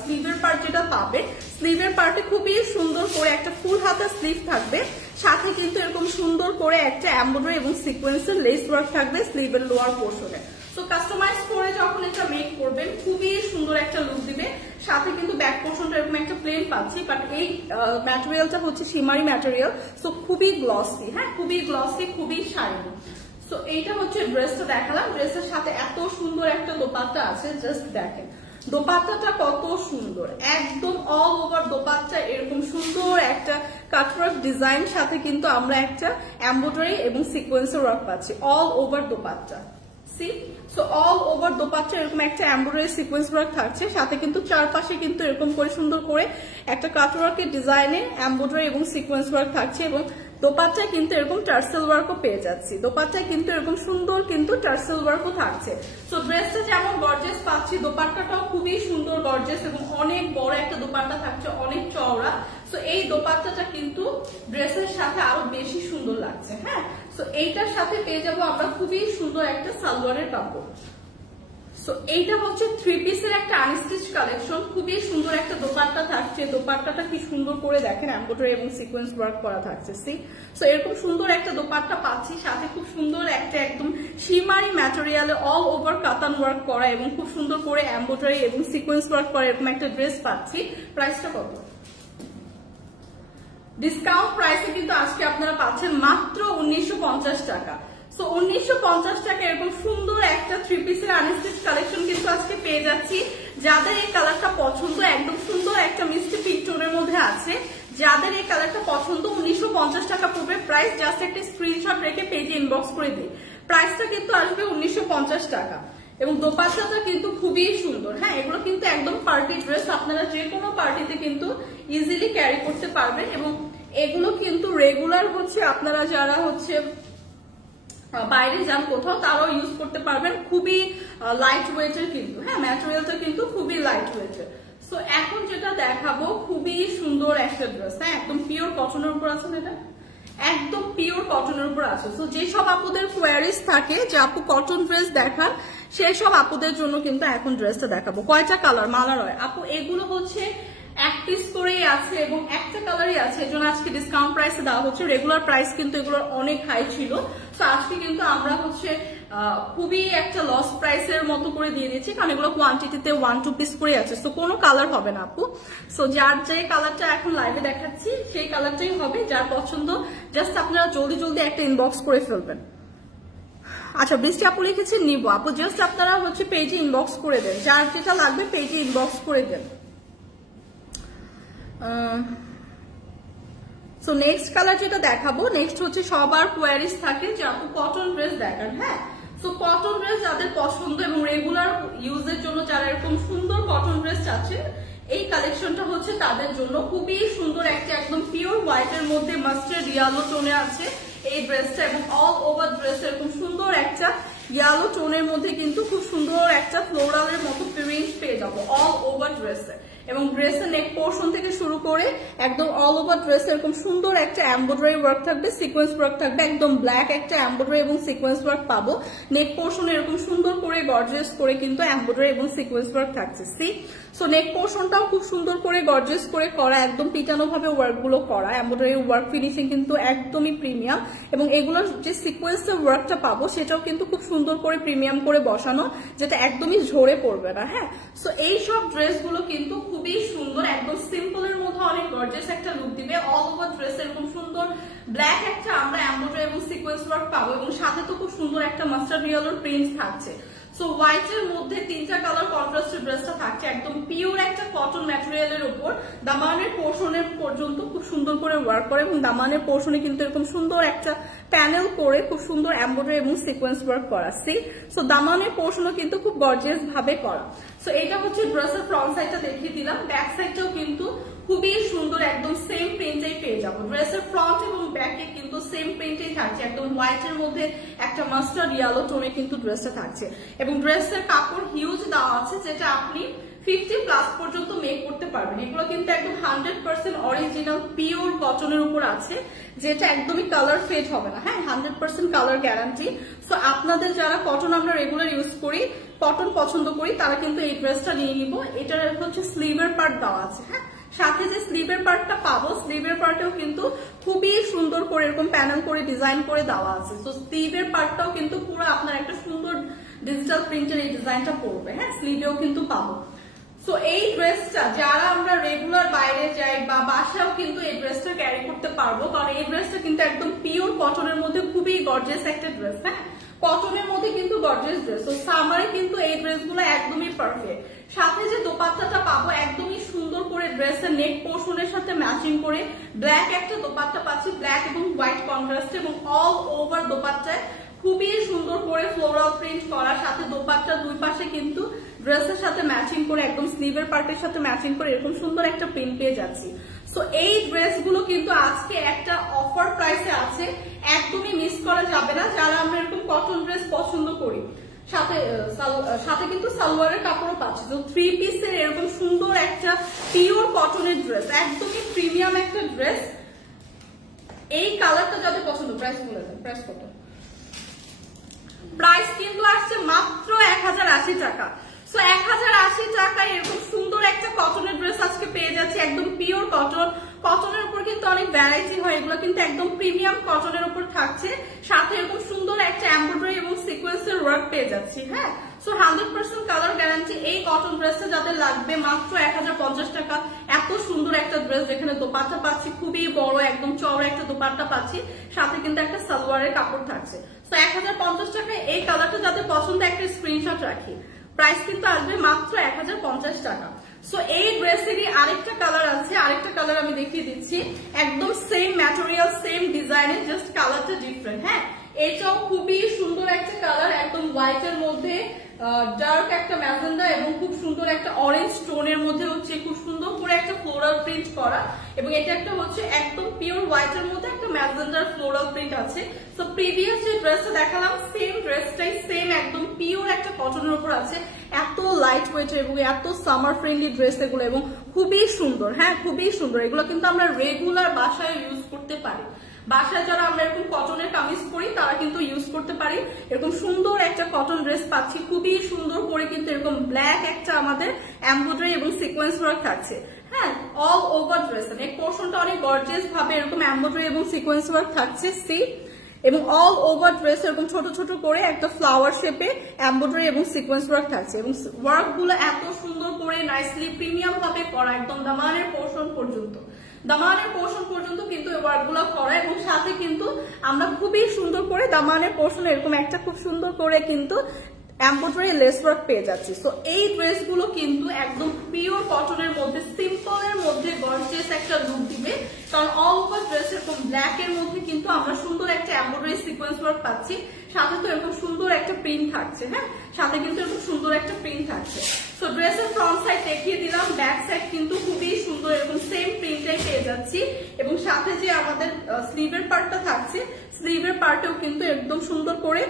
স্লিভের পার্ট যেটা পাবে, স্লিভের পার্টে খুবই সুন্দর করে একটা ফুল হাতা স্লিভ থাকবে, সাথে কিন্তু এরকম সুন্দর করে একটা এমব্রয়ডারি এবং সিকোয়েন্সের লেস ওয়ার্ক থাকবে স্লিভের লোয়ার পোর্শনে। সো কাস্টমাইজ করে যখন এটা মেক করবেন খুবই সুন্দর একটা লুক দিবে, সাথে কিন্তু ব্যাক পোর্শনটা এরকম একটা প্লেন পাচ্ছি, বাট এই ম্যাটেরিয়ালটা হচ্ছে শিমারি ম্যাটেরিয়াল, সো খুবই গ্লসি। হ্যাঁ, খুবই গ্লসি, খুবই শাইনি। সো এইটা হচ্ছে ড্রেসটা দেখালাম, ড্রেসের সাথে এত সুন্দর একটা দোপাট্টা আছে, জাস্ট দেখেন দোপাট্টাটা কত সুন্দর, একদম অল ওভার দোপাট্টা এরকম সুন্দর একটা কাটওয়ার্ক ডিজাইন, সাথে কিন্তু আমরা একটা এমব্রয়ডারি এবং সিকোয়েন্সের ওয়ার্ক পাচ্ছি all over dupatta. See, so all over dupatta এরকম একটা এমব্রয়ডারি সিকোয়েন্স ওয়ার্ক থাকছে, সাথে কিন্তু চারপাশে কিন্তু এরকম করে সুন্দর করে একটা কাটওয়ার্কের ডিজাইনে এমব্রয়ডারি এবং সিকোয়েন্স ওয়ার্ক থাকছে, এবং দোপাট্টায় কিন্তু এরকম টার্সেল ওয়ার্কও পেয়ে যাচ্ছি, দোপাট্টায় কিন্তু এরকম সুন্দর কিন্তু টার্সেল ওয়ার্কও থাকছে। সো ড্রেসটা যেমন গর্জিয়াস পাচ্ছি, দোপাট্টাটাও খুবই সুন্দর গর্জিয়াস, এবং অনেক বড় একটা দোপাট্টা থাকছে, অনেক চওড়া। সো এই দোপাট্টাটা কিন্তু ড্রেসের সাথে আরো বেশি সুন্দর লাগছে। হ্যাঁ, সো এইটার সাথে পেয়ে যাবো আমরা খুবই সুন্দর একটা সালোয়ারের কাপড়। সো এইটা হচ্ছে 3 পিসের একটা আনস্টিচ কালেকশন, খুবই সুন্দর একটা দোপাট্টা থাকছে, দোপাট্টাটা কি সুন্দর করে দেখেন এমব্রয়ডারি এবং সিকোয়েন্স ওয়ার্ক করা থাকছে। সি, সো এরকম সুন্দর একটা দোপাট্টা পাচ্ছি, সাথে খুব সুন্দর একটা একদম শিমারি ম্যাটেরিয়ালে অল ওভার কাতান ওয়ার্ক করা, এবং খুব সুন্দর করে এমব্রয়ডারি এবং সিকোয়েন্স ওয়ার্ক করা এরকম একটা ড্রেস পাচ্ছি। প্রাইসটা কত? ডিসকাউন্ট প্রাইসে কিন্তু আজকে আপনারা পাচ্ছেন মাত্র 1950 টাকা। সো 1950 টাকা এরকম সুন্দর একটা 3 পিসের আনস্টিচ কালেকশন কিন্তু আজকে পেয়ে যাচ্ছি। যাদের এই কালারটা পছন্দ, একদম সুন্দর একটা মিষ্টি পিঙ্ক টোনের মধ্যে আছে, যাদের এই কালারটা পছন্দ 1950 টাকা পড়বে প্রাইস। জাস্ট একটা স্ক্রিনশট রেখে পেজে ইনবক্স করে দিই, প্রাইসটা কিন্তু আসবে 1950 টাকা। এবং দোপাট্টাটা কিন্তু খুবই সুন্দর। হ্যাঁ, এগুলো কিন্তু একদম পার্টি ড্রেস, আপনারা যে কোনো পার্টিতে কিন্তু ইজিলি ক্যারি করতে পারবেন, এবং এগুলো কিন্তু রেগুলার হচ্ছে আপনারা যারা হচ্ছে বাইরে যান কোথাও তারাও ইউজ করতে পারবেন, খুবই লাইট ওয়েটের কিন্তু। হ্যাঁ, ম্যাটেরিয়ালটা কিন্তু খুবই লাইট ওয়েটের। সো এখন যেটা দেখাবো খুবই সুন্দর একটা ড্রেস। হ্যাঁ, একদম পিওর কটনের উপর আছে, এটা একদম পিওর কটনের উপর আছে। সো যেসব আপুদের কোয়ারিজ থাকে যে আপু কটন ড্রেস দেখান, সেই সব আপুদের জন্য কিন্তু এখন ড্রেসটা দেখাবো। কয়টা কালার? মালারয় আপু, এগুলো হচ্ছে 1 পিস করেই আছে এবং একটা কালারই আছে, এজন্য আজকে ডিসকাউন্ট প্রাইসে দেওয়া হচ্ছে। রেগুলার প্রাইস কিন্তু এগুলোর অনেক হাই ছিল, তো আজকে কিন্তু আমরা হচ্ছে খুবই একটা লস প্রাইসের মতো করে দিয়ে দিচ্ছি, কারণ এগুলো কোয়ান্টিটিতে 1-2 পিস করে আছে। তো কোনো কালার হবে না আপু। সো যার যে কালারটা এখন লাইভে দেখাচ্ছি সেই কালারটাই হবে, যার পছন্দ জাস্ট আপনারা জলদি জলদি একটা ইনবক্স করে ফেলবেন। আচ্ছা, বৃষ্টি আপু লিখেছে নিবো। আপু জাস্ট আপনারা হচ্ছে পেজে ইনবক্স করে দেন, যার যেটা লাগবে পেজে ইনবক্স করে দেন। সো নেক্সট কালার যেটা দেখাবো, নেক্সট হচ্ছে সবার কোয়ারিজ থাকে যে আপু কটন ড্রেস দেখান। হ্যাঁ, সো কটন ড্রেস যাদের পছন্দ এবং রেগুলার ইউজের জন্য যারা এরকম সুন্দর কটন ড্রেস চাচ্ছে, এই কালেকশনটা হচ্ছে তাদের জন্য। খুবই সুন্দর একটা একদম পিওর হোয়াইটের মধ্যে মাস্টার্ড ইয়েলো টোনে আছে এই ড্রেসটা, এবং অল ওভার ড্রেস এরকম সুন্দর একটা ইয়েলো টোনের মধ্যে কিন্তু খুব সুন্দর একটা ফ্লোরালের মতো প্রিন্ট পেয়ে যাবো অল ওভার ড্রেসে। এবং ড্রেসের নেক পোর্শন থেকে শুরু করে একদম অল ওভার ড্রেস এরকম সুন্দর একটা এমব্রয়ডারি ওয়ার্ক থাকবে, সিকোয়েন্স ওয়ার্ক থাকবে, একদম ব্ল্যাক একটা এমব্রয়ডারি এবং সিকোয়েন্স ওয়ার্ক পাবো। নেক পোর্শন এরকম সুন্দর করে গর্জিয়াস করে কিন্তু এমব্রয়ডারি এবং সিকোয়েন্স ওয়ার্ক থাকছে। সি, সো নেক পোর্শনটাও খুব সুন্দর করে গর্জিয়াস করে করা, একদম পিটানো ভাবে ওয়ার্ক গুলো করা, এমব্রয়ডারি ওয়ার্ক ফিনিশিং কিন্তু একদমই প্রিমিয়াম। এবং এগুলোর যে সিকোয়েন্সের ওয়ার্কটা পাবো সেটাও কিন্তু খুব সুন্দর করে প্রিমিয়াম করে বসানো, যেটা একদমই ঝরে পড়বে না। হ্যাঁ, সো এই সব ড্রেসগুলো কিন্তু খুবই সুন্দর, একদম সিম্পল এর মধ্যে অনেক গর্জিয়াস একটা লুক দিবে। অল ওভার ড্রেস এরকম সুন্দর ব্ল্যাক একটা আমরা এমব্রয়ডারি এবং সিকোয়েন্স ওয়ার্ক পাবো এবং সাথে তো খুব সুন্দর একটা মাস্টার্ড ইয়েলোর প্রিন্ট থাকছে। সো হোয়াইট এর মধ্যে 3টা কালার কন্ট্রাস্টেড ড্রেসটা থাকছে একদম পিওর একটা কটন ম্যাটেরিয়ালের উপর। দামানের পোর্শনের পর্যন্ত খুব সুন্দর করে ওয়ার্ক করে এবং দামানের পোর্শনে কিন্তু এরকম সুন্দর একটা প্যানেল করে খুব সুন্দর এমব্রয়ডারি এবং সিকোয়েন্স ওয়ার্ক করা। সো দামানের পোর্শনও কিন্তু খুব গর্জিয়াস ভাবে করা। সো এটা হচ্ছে ড্রেসের ফ্রন্ট সাইডটা দেখিয়ে দিলাম, ব্যাক সাইডটাও কিন্তু খুবই সুন্দর একদম সেম প্রিন্টেই পেয়ে যাবো। ড্রেসের ফ্রন্ট এবং ব্যাকে কিন্তু সেম প্রিন্টেই থাকছে, একদম হোয়াইট এর মধ্যে একটা মাস্টার্ড ইয়েলো টোনে কিন্তু ড্রেসটা থাকছে এবং ড্রেসের কাপড় হিউজ দেওয়া আছে, যেটা আপনি 50+ পর্যন্ত মেক করতে পারবেন। এগুলো কিন্তু একদম 100% অরিজিনাল পিওর কটনের উপর আছে, যেটা একদমই কালার ফেড হবে না। হ্যাঁ, 100% কালার গ্যারান্টি। সো আপনাদের যারা কটন আমরা রেগুলার ইউজ করি, কটন পছন্দ করি, তারা কিন্তু এই ড্রেসটা নিয়ে নিব। এটার হচ্ছে স্লিভের পার্ট দেওয়া আছে। হ্যাঁ, সাথে যে স্লিভের পার্টটা পাবো, স্লিভের পার্টেও কিন্তু খুবই সুন্দর করে এরকম প্যানেল করে ডিজাইন করে দেওয়া আছে। তো স্লিভের পার্টটাও কিন্তু পুরো আপনার একটা সুন্দর ডিজিটাল প্রিন্টের এই ডিজাইনটা পড়বে। হ্যাঁ, স্লিভেও কিন্তু পাবো। সো এই ড্রেসটা যারা আমরা রেগুলার বাইরে যাই বা বাসাও কিন্তু এই ড্রেসটা ক্যারি করতে পারবো, কারণ এই ড্রেসটা কিন্তু একদম পিওর কটনের মধ্যে খুবই গর্জিয়াস একটা ড্রেস। হ্যাঁ, কটনের মধ্যে কিন্তু গর্জিয়াস ড্রেস। তো সামারে কিন্তু এই ড্রেসগুলো একদমই পারফেক্ট। সাথে যে দোপাট্টাটা পাবো একদমই সুন্দর করে ড্রেসের নেক পোর্শনের সাথে ম্যাচিং করে ব্ল্যাক একটা দোপাট্টা পাচ্ছি, ব্ল্যাক এবং হোয়াইট কন্ট্রাস্টে এবং অল ওভার দোপাট্টায় খুবই সুন্দর করে ফ্লোরাল প্রিন্ট করা। সাথে দোপাট্টার দুই পাশে কিন্তু ড্রেসের সাথে ম্যাচিং করে একদম স্লিভের পার্টের সাথে ম্যাচিং করে এরকম সুন্দর একটা প্রিন্ট পেয়ে যাচ্ছি। সো এই ড্রেসগুলো কিন্তু আজকে একটা অফার প্রাইসে আছে, একদমই মিস করা যাবে না। যারা আমরা এরকম কটন ড্রেস পছন্দ করি, সাথে কিন্তু সালোয়ারের কাপড়ও পাচ্ছি। তো 3 পিসের এরকম সুন্দর একটা পিওর কটনের ড্রেস, একদমই প্রিমিয়াম একটা ড্রেস। এই কালারটা যাদের পছন্দ, প্রাইস বলে দেন, প্রাইস কত? প্রাইস কিন্তু আসছে মাত্র 1080 টাকা। সো 1080 টাকায় এরকম সুন্দর একটা কটনের ড্রেস আজকে পেয়ে যাচ্ছে, একদম পিওর কটন। কটনের উপর কিন্তু অনেক ভ্যারাইটি হয়, এগুলো কিন্তু একদম প্রিমিয়াম কটনের উপর থাকছে, সাথে এরকম সুন্দর একটা এমব্রয়ডারি এবং সিকোয়েন্সের ওয়ার্ক পেয়ে যাচ্ছি। হ্যাঁ, সো 100% কালার গ্যারান্টি। এই কটন ড্রেসটা যাদের লাগবে মাত্র 1050 টাকা। এত সুন্দর একটা ড্রেস, যেখানে দোপাট্টা পাচ্ছি খুবই বড় একদম চওড়া একটা দোপাট্টা পাচ্ছি, সাথে কিন্তু একটা সালোয়ারের কাপড় থাকছে। সো 1050 টাকায় এই কালারটা যাদের পছন্দ একটা স্ক্রিনশট রাখি। প্রাইস কিন্তু আসবে মাত্র 1050 টাকা। সো এই ড্রেসেরই আরেকটা কালার আছে, আরেকটা কালার আমি দেখিয়ে দিচ্ছি, একদম সেম ম্যাটেরিয়াল সেম ডিজাইনের, জাস্ট কালারটা ডিফারেন্ট। হ্যাঁ, এটাও খুবই সুন্দর একটা কালার, একদম হোয়াইট এর মধ্যে ডার্ক একটা ম্যাজেন্ডা এবং খুব সুন্দর একটা অরেঞ্জ টোনের মধ্যে হচ্ছে খুব সুন্দর করে একটা ফ্লোরাল প্রিন্ট করা, এবং এটা একটা হচ্ছে একদম পিওর হোয়াইট এর মধ্যে একটা ম্যাজেন্ডার ফ্লোরাল প্রিন্ট আছে। সো প্রিভিয়াস যে ড্রেসটা দেখালাম সেম ড্রেসটাই সেম একদম পিওর একটা কটনের উপর আছে। এত লাইট ওয়েট এবং এত সামার ফ্রেন্ডলি ড্রেস এগুলো, এবং খুবই সুন্দর। হ্যাঁ, খুবই সুন্দর। এগুলো কিন্তু আমরা রেগুলার বাসায় ইউজ করতে পারি। বাসায় যারা আমরা এরকম কটনের কামিজ পরি তারা কিন্তু ইউজ করতে পারি। এরকম সুন্দর একটা কটন ড্রেস পাচ্ছি, খুবই সুন্দর করে কিন্তু এরকম ব্ল্যাক একটা আমাদের এমব্রয়ডারি এবং সিকোয়েন্স ওয়ার্ক থাকছে। হ্যাঁ, অল ওভার ড্রেস এই পোর্শনটা অনেক গর্জিয়াস ভাবে এরকম এমব্রয়ডারি এবং সিকোয়েন্স ওয়ার্ক থাকছে। এবং অল ওভার ড্রেস এরকম ছোট ছোট করে একটা ফ্লাওয়ার শেপে এমব্রয়ডারি এবং সিকোয়েন্স ওয়ার্ক থাকছে, এবং ওয়ার্ক গুলো এত সুন্দর করে নাইসলি প্রিমিয়াম ভাবে করা, একদম দামানের পোর্শন পর্যন্ত কিন্তু ওয়ার্ক গুলো করা, এবং সাথে কিন্তু আমরা খুবই সুন্দর করে দামানের পোর্শন এরকম একটা খুব সুন্দর করে কিন্তু এমব্রয়ডারি লেস ওয়ার্ক পেয়ে যাচ্ছি। সো এই ড্রেসগুলো কিন্তু একদম পিওর কটনের মধ্যে সিম্পলের মধ্যে গর্জিয়াস একটা লুক দিবে, কারণ অল ওভার ড্রেস এরকম ব্ল্যাক এর মধ্যে কিন্তু আমরা সুন্দর একটা এমব্রয়ডারি সিকোয়েন্স ওয়ার্ক পাচ্ছি, সাথে তো এরকম সুন্দর একটা প্রিন্ট থাকছে। হ্যাঁ, সাথে কিন্তু এরকম সুন্দর একটা প্রিন্ট থাকছে। সো ড্রেসের ফ্রন্ট সাইড দেখিয়ে দিলাম, ব্যাক সাইড কিন্তু খুবই সুন্দর এরকম সেম প্রিন্টটাই পেয়ে যাচ্ছি, এবং সাথে যে আমাদের স্লিভের পার্টটা থাকছে, স্লিভের পার্টেও কিন্তু একদম সুন্দর করে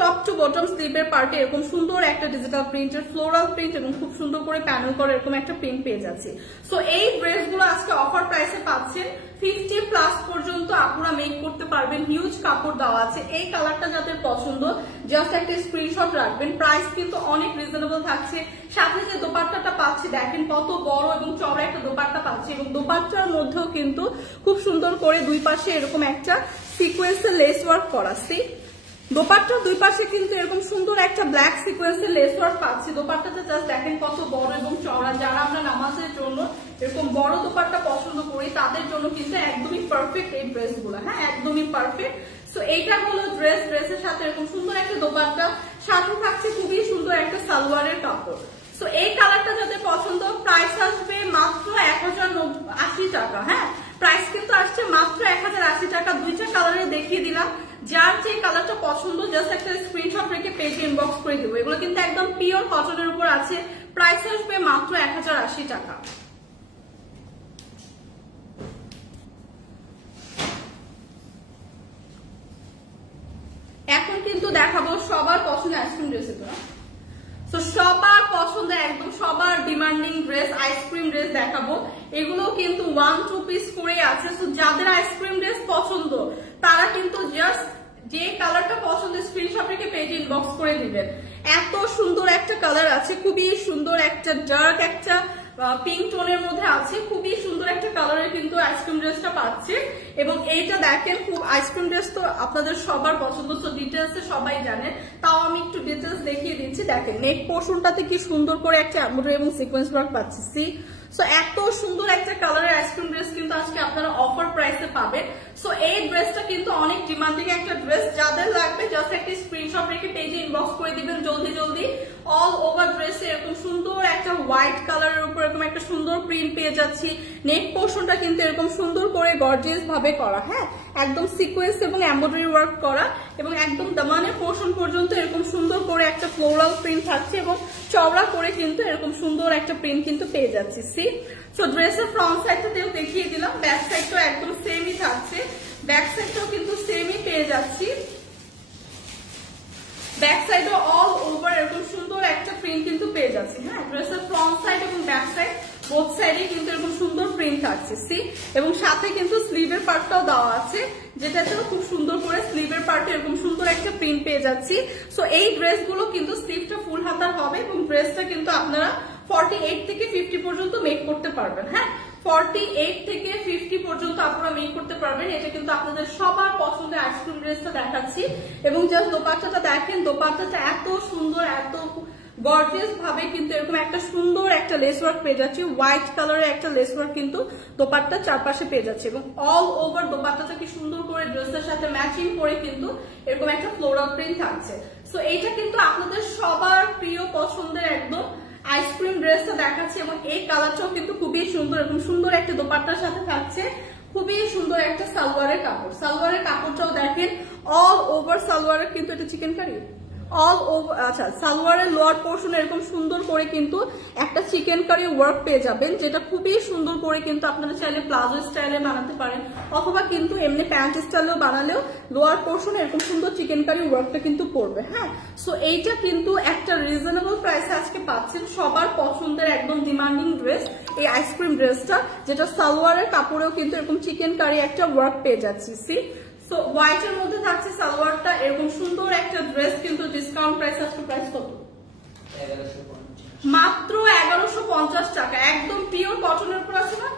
টপ টু বটম স্লিভের পার্টে এরকম সুন্দর একটা ডিজিটাল প্রিন্টের ফ্লোরাল প্রিন্ট এবং খুব সুন্দর করে প্যানেল করে এরকম একটা প্রিন্ট পেয়ে যাচ্ছে। সো এই ড্রেসগুলো আজকে অফার প্রাইসে পাচ্ছেন, 50+ পর্যন্ত আপনারা মেক করতে পারবেন, হিউজ কাপড় দেওয়া আছে। এই কালারটা যাদের পছন্দ জাস্ট একটা স্ক্রিনশট রাখবেন। প্রাইস কিন্তু অনেক রিজনেবল থাকছে। সাথে যে দোপাট্টাটা পাচ্ছি দেখেন কত বড় এবং চওড়া একটা দোপাট্টা পাচ্ছি, এবং দোপাট্টার মধ্যেও কিন্তু খুব সুন্দর করে দুই পাশে এরকম একটা সিকোয়েন্সের লেস ওয়ার্ক করা। দোপাট্টার দুই পাশে কিন্তু এরকম সুন্দর একটা ব্ল্যাক সিকোয়েন্সের লেস ওয়ার্ক পাচ্ছি। দোপাট্টাতে জাস্ট দেখেন কত বড় এবং চওড়া। যারা আমরা নামাজের জন্য এরকম বড় দোপাট্টা পছন্দ করি তাদের জন্য কিন্তু একদমই পারফেক্ট এই ড্রেসগুলো, হ্যাঁ একদমই পারফেক্ট। সো এইটা হলো ড্রেস, ড্রেসের সাথে এরকম সুন্দর একটা দোপাট্টা, সাথে থাকছে খুবই সুন্দর একটা সালোয়ারের কাপড়। সো এই কালারটা যাদের পছন্দ, প্রাইস আসবে মাত্র 1080 টাকা। হ্যাঁ প্রাইস কিন্তু আসছে মাত্র 1080 টাকা। দুইটা কালারে দেখিয়ে দিলাম, যার যে কালারটা পছন্দ জাস্ট একটা স্ক্রিনশট রেখে পেজে ইনবক্স করে দেবো। এগুলো কিন্তু একদম পিওর কটনের উপর আছে, প্রাইস আসবে মাত্র 1080 টাকা। এখন কিন্তু দেখাবো সবার পছন্দের আইসক্রিম ড্রেস। তো সবার পছন্দের একদম সবার ডিমান্ডিং ড্রেস, আইসক্রিম ড্রেস দেখাবো। এগুলো কিন্তু 1-2 পিস করে আছে। তো যাদের আইসক্রিম ড্রেস পছন্দ তারা কিন্তু জাস্ট যে কালারটা পছন্দ স্ক্রিনশট রেখে পেজে ইনবক্স করে দিবেন। এত সুন্দর একটা কালার আছে, খুবই সুন্দর একটা ডার্ক একটা পিঙ্ক টোনের মধ্যে আছে, খুবই সুন্দর একটা কালারের কিন্তু আইসক্রিম ড্রেসটা পাচ্ছে। এবং এইটা দেখেন, খুব আইসক্রিম ড্রেস তো আপনাদের সবার পছন্দ, তো ডিটেলসে সবাই জানেন, তাও আমি একটু ডিটেলস দেখিয়ে দিচ্ছি। দেখেন নেক পোর্শনটাতে কি সুন্দর করে একটা এমব্রয়ডারি এবং সিকোয়েন্স ওয়ার্ক পাচ্ছি। সো এত সুন্দর একটা কালারের আইসক্রিম ড্রেস কিন্তু আজকে আপনারা অফার প্রাইসে পাবেন। সো এই ড্রেসটা কিন্তু অনেক ডিমান্ডিং একটা ড্রেস, যাদের লাগবে জাস্ট একটা স্ক্রিনশট রেখে পেজে ইনবক্স করে দিবেন জলদি জলদি। অল ওভার ড্রেসে এরকম সুন্দর একটা হোয়াইট কালারের উপর এরকম একটা সুন্দর প্রিন্ট পেয়ে যাচ্ছি। নেক পোর্শনটা কিন্তু এরকম সুন্দর করে গর্জিয়াস ভাবে করা, হ্যাঁ একদম সিকোয়েন্স এবং এমব্রয়ডারি ওয়ার্ক করা, এবং একদম দামানের পোর্শন পর্যন্ত এরকম সুন্দর করে একটা ফ্লোরাল প্রিন্ট থাকছে এবং চওড়া করে কিন্তু এরকম সুন্দর একটা প্রিন্ট কিন্তু পেয়ে যাচ্ছি। সো ড্রেসের ফ্রন্ট সাইডটাতেও দেখিয়ে দিলাম, ব্যাক সাইডটাও একদম সেমই থাকছে, ব্যাক সাইডটাও কিন্তু সেমই পেয়ে যাচ্ছি। ব্যাক সাইডও অল ওভার এরকম সুন্দর একটা প্রিন্ট কিন্তু পেয়ে যাচ্ছি। হ্যাঁ ড্রেসের ফ্রন্ট সাইড এবং ব্যাক সাইড বোথ সাইডে কিন্তু এরকম সুন্দর প্রিন্ট থাকছে। এবং সাথে কিন্তু স্লিভের পার্টটাও দেওয়া আছে, যেটাতেও খুব সুন্দর করে স্লিভের পার্টে এরকম সুন্দর একটা প্রিন্ট পেয়ে যাচ্ছি। সো এই ড্রেসগুলো কিন্তু স্লিভটা ফুল হাতার হবে এবং ড্রেসটা কিন্তু আপনারা 48 থেকে 50 পর্যন্ত মেক করতে পারবেন। হ্যাঁ 48 থেকে 50 পর্যন্ত আপনারা মেক করতে পারবেন। এটা কিন্তু আপনাদের সবার পছন্দের আইসক্রিম ড্রেসটা দেখাচ্ছি। এবং জাস্ট দোপাট্টাটা দেখেন, দোপাট্টাটা এত সুন্দর, এত গর্জিয়াস ভাবে কিন্তু এরকম একটা সুন্দর একটা লেস ওয়ার্ক পেয়ে যাচ্ছি। হোয়াইট কালারের একটা লেস ওয়ার্ক কিন্তু দোপাট্টার চারপাশে পেয়ে যাচ্ছে এবং অল ওভার দোপাট্টাটা কি সুন্দর করে ড্রেসের সাথে ম্যাচিং করে কিন্তু এরকম একটা ফ্লোরাল প্রিন্ট থাকছে। সো এইটা কিন্তু আপনাদের সবার প্রিয় পছন্দের একদম আইসক্রিম ড্রেসটা দেখাচ্ছি। এবং এই কালারটাও কিন্তু খুবই সুন্দর, এরকম সুন্দর একটা দোপাট্টার সাথে থাকছে, খুবই সুন্দর একটা সালোয়ারের কাপড়। সালোয়ারের কাপড়টাও দেখেন অল ওভার সালোয়ারের কিন্তু এটা চিকেন কারি অল ওভার, আচ্ছা সালোয়ারের লোয়ার পোর্শন এরকম সুন্দর করে কিন্তু একটা চিকেন কারি ওয়ার্ক পেয়ে যাবেন, যেটা খুবই সুন্দর করে কিন্তু আপনারা চাইলে প্লাজো স্টাইলে বানাতে পারেন, অথবা কিন্তু এমনি প্যান্ট স্টাইলেও বানালেও লোয়ার পোর্শন এরকম সুন্দর চিকেন কারি ওয়ার্কটা কিন্তু পড়বে। হ্যাঁ সো এইটা কিন্তু একটা রিজনেবল প্রাইসে আজকে পাচ্ছেন সবার পছন্দের একদম ডিমান্ডিং ড্রেস, এই আইসক্রিম ড্রেসটা, যেটা সালোয়ারের কাপড়েও কিন্তু এরকম চিকেন কারি একটা ওয়ার্ক পেয়ে যাচ্ছি। সো হোয়াইট এর মধ্যে থাকছে সালোয়ারটা, এরকম সুন্দর একটা ড্রেস কিন্তু ডিসকাউন্ট প্রাইস আসছে। প্রাইস কত? মাত্র 1150 টাকা। একদম পিওর কটনের উপর আছে না,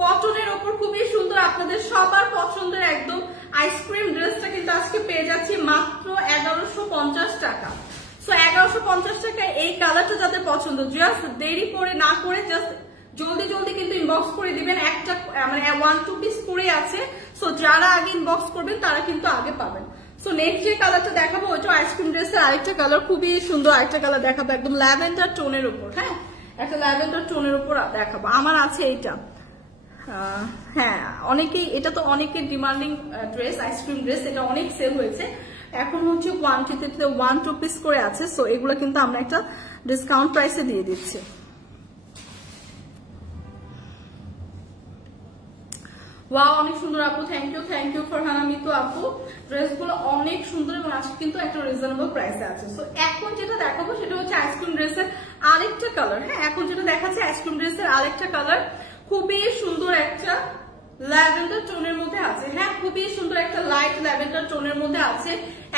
কটনের উপর খুবই সুন্দর আপনাদের সবার পছন্দের একদম আইসক্রিম ড্রেসটা কিন্তু আজকে পেয়ে যাচ্ছি মাত্র 1150 টাকা। সো 1150 টাকা এই কালারটা যাদের পছন্দ, জাস্ট দেরি করে না করে জাস্ট জলদি জলদি কিন্তু ইনবক্স করে দিবেন। একটা মানে 1-2 পিস করে আছে, সো যারা আগে ইনবক্স করবেন তারা কিন্তু আগে পাবেন। সো নেক্সট যে কালারটা দেখাবো ওইটা আইসক্রিম ড্রেসের আরেকটা কালার, খুবই সুন্দর আরেকটা কালার দেখাবো, একদম ল্যাভেন্ডার টোনের উপর। হ্যাঁ একটা ল্যাভেন্ডার টোনের উপর দেখাবো, আমার আছে এইটা। হ্যাঁ অনেকেই, এটা তো অনেকের ডিমান্ডিং ড্রেস, আইসক্রিম ড্রেস, এটা অনেক সেল হয়েছে। এখন হচ্ছে কোয়ান্টিটিতে 1-2 পিস করে আছে, সো এগুলো কিন্তু আমরা একটা ডিসকাউন্ট প্রাইসে দিয়ে দিচ্ছি। ওয়াও অনেক সুন্দর আপু, থ্যাংক ইউ ফরহানা মিতু আপু, ড্রেসগুলো অনেক সুন্দর এবং আজকে কিন্তু একটা রিজনেবল প্রাইসে আছে। সো এখন যেটা দেখাবো সেটা হচ্ছে আইসক্রিম ড্রেসের আরেকটা কালার। হ্যাঁ এখন যেটা দেখাচ্ছে আইসক্রিম ড্রেসের আরেকটা কালার, খুবই সুন্দর একটা ল্যাভেন্ডার টোনের মধ্যে আছে। হ্যাঁ, খুবই সুন্দর একটা লাইট ল্যাভেন্ডার টোনের মধ্যে আছে।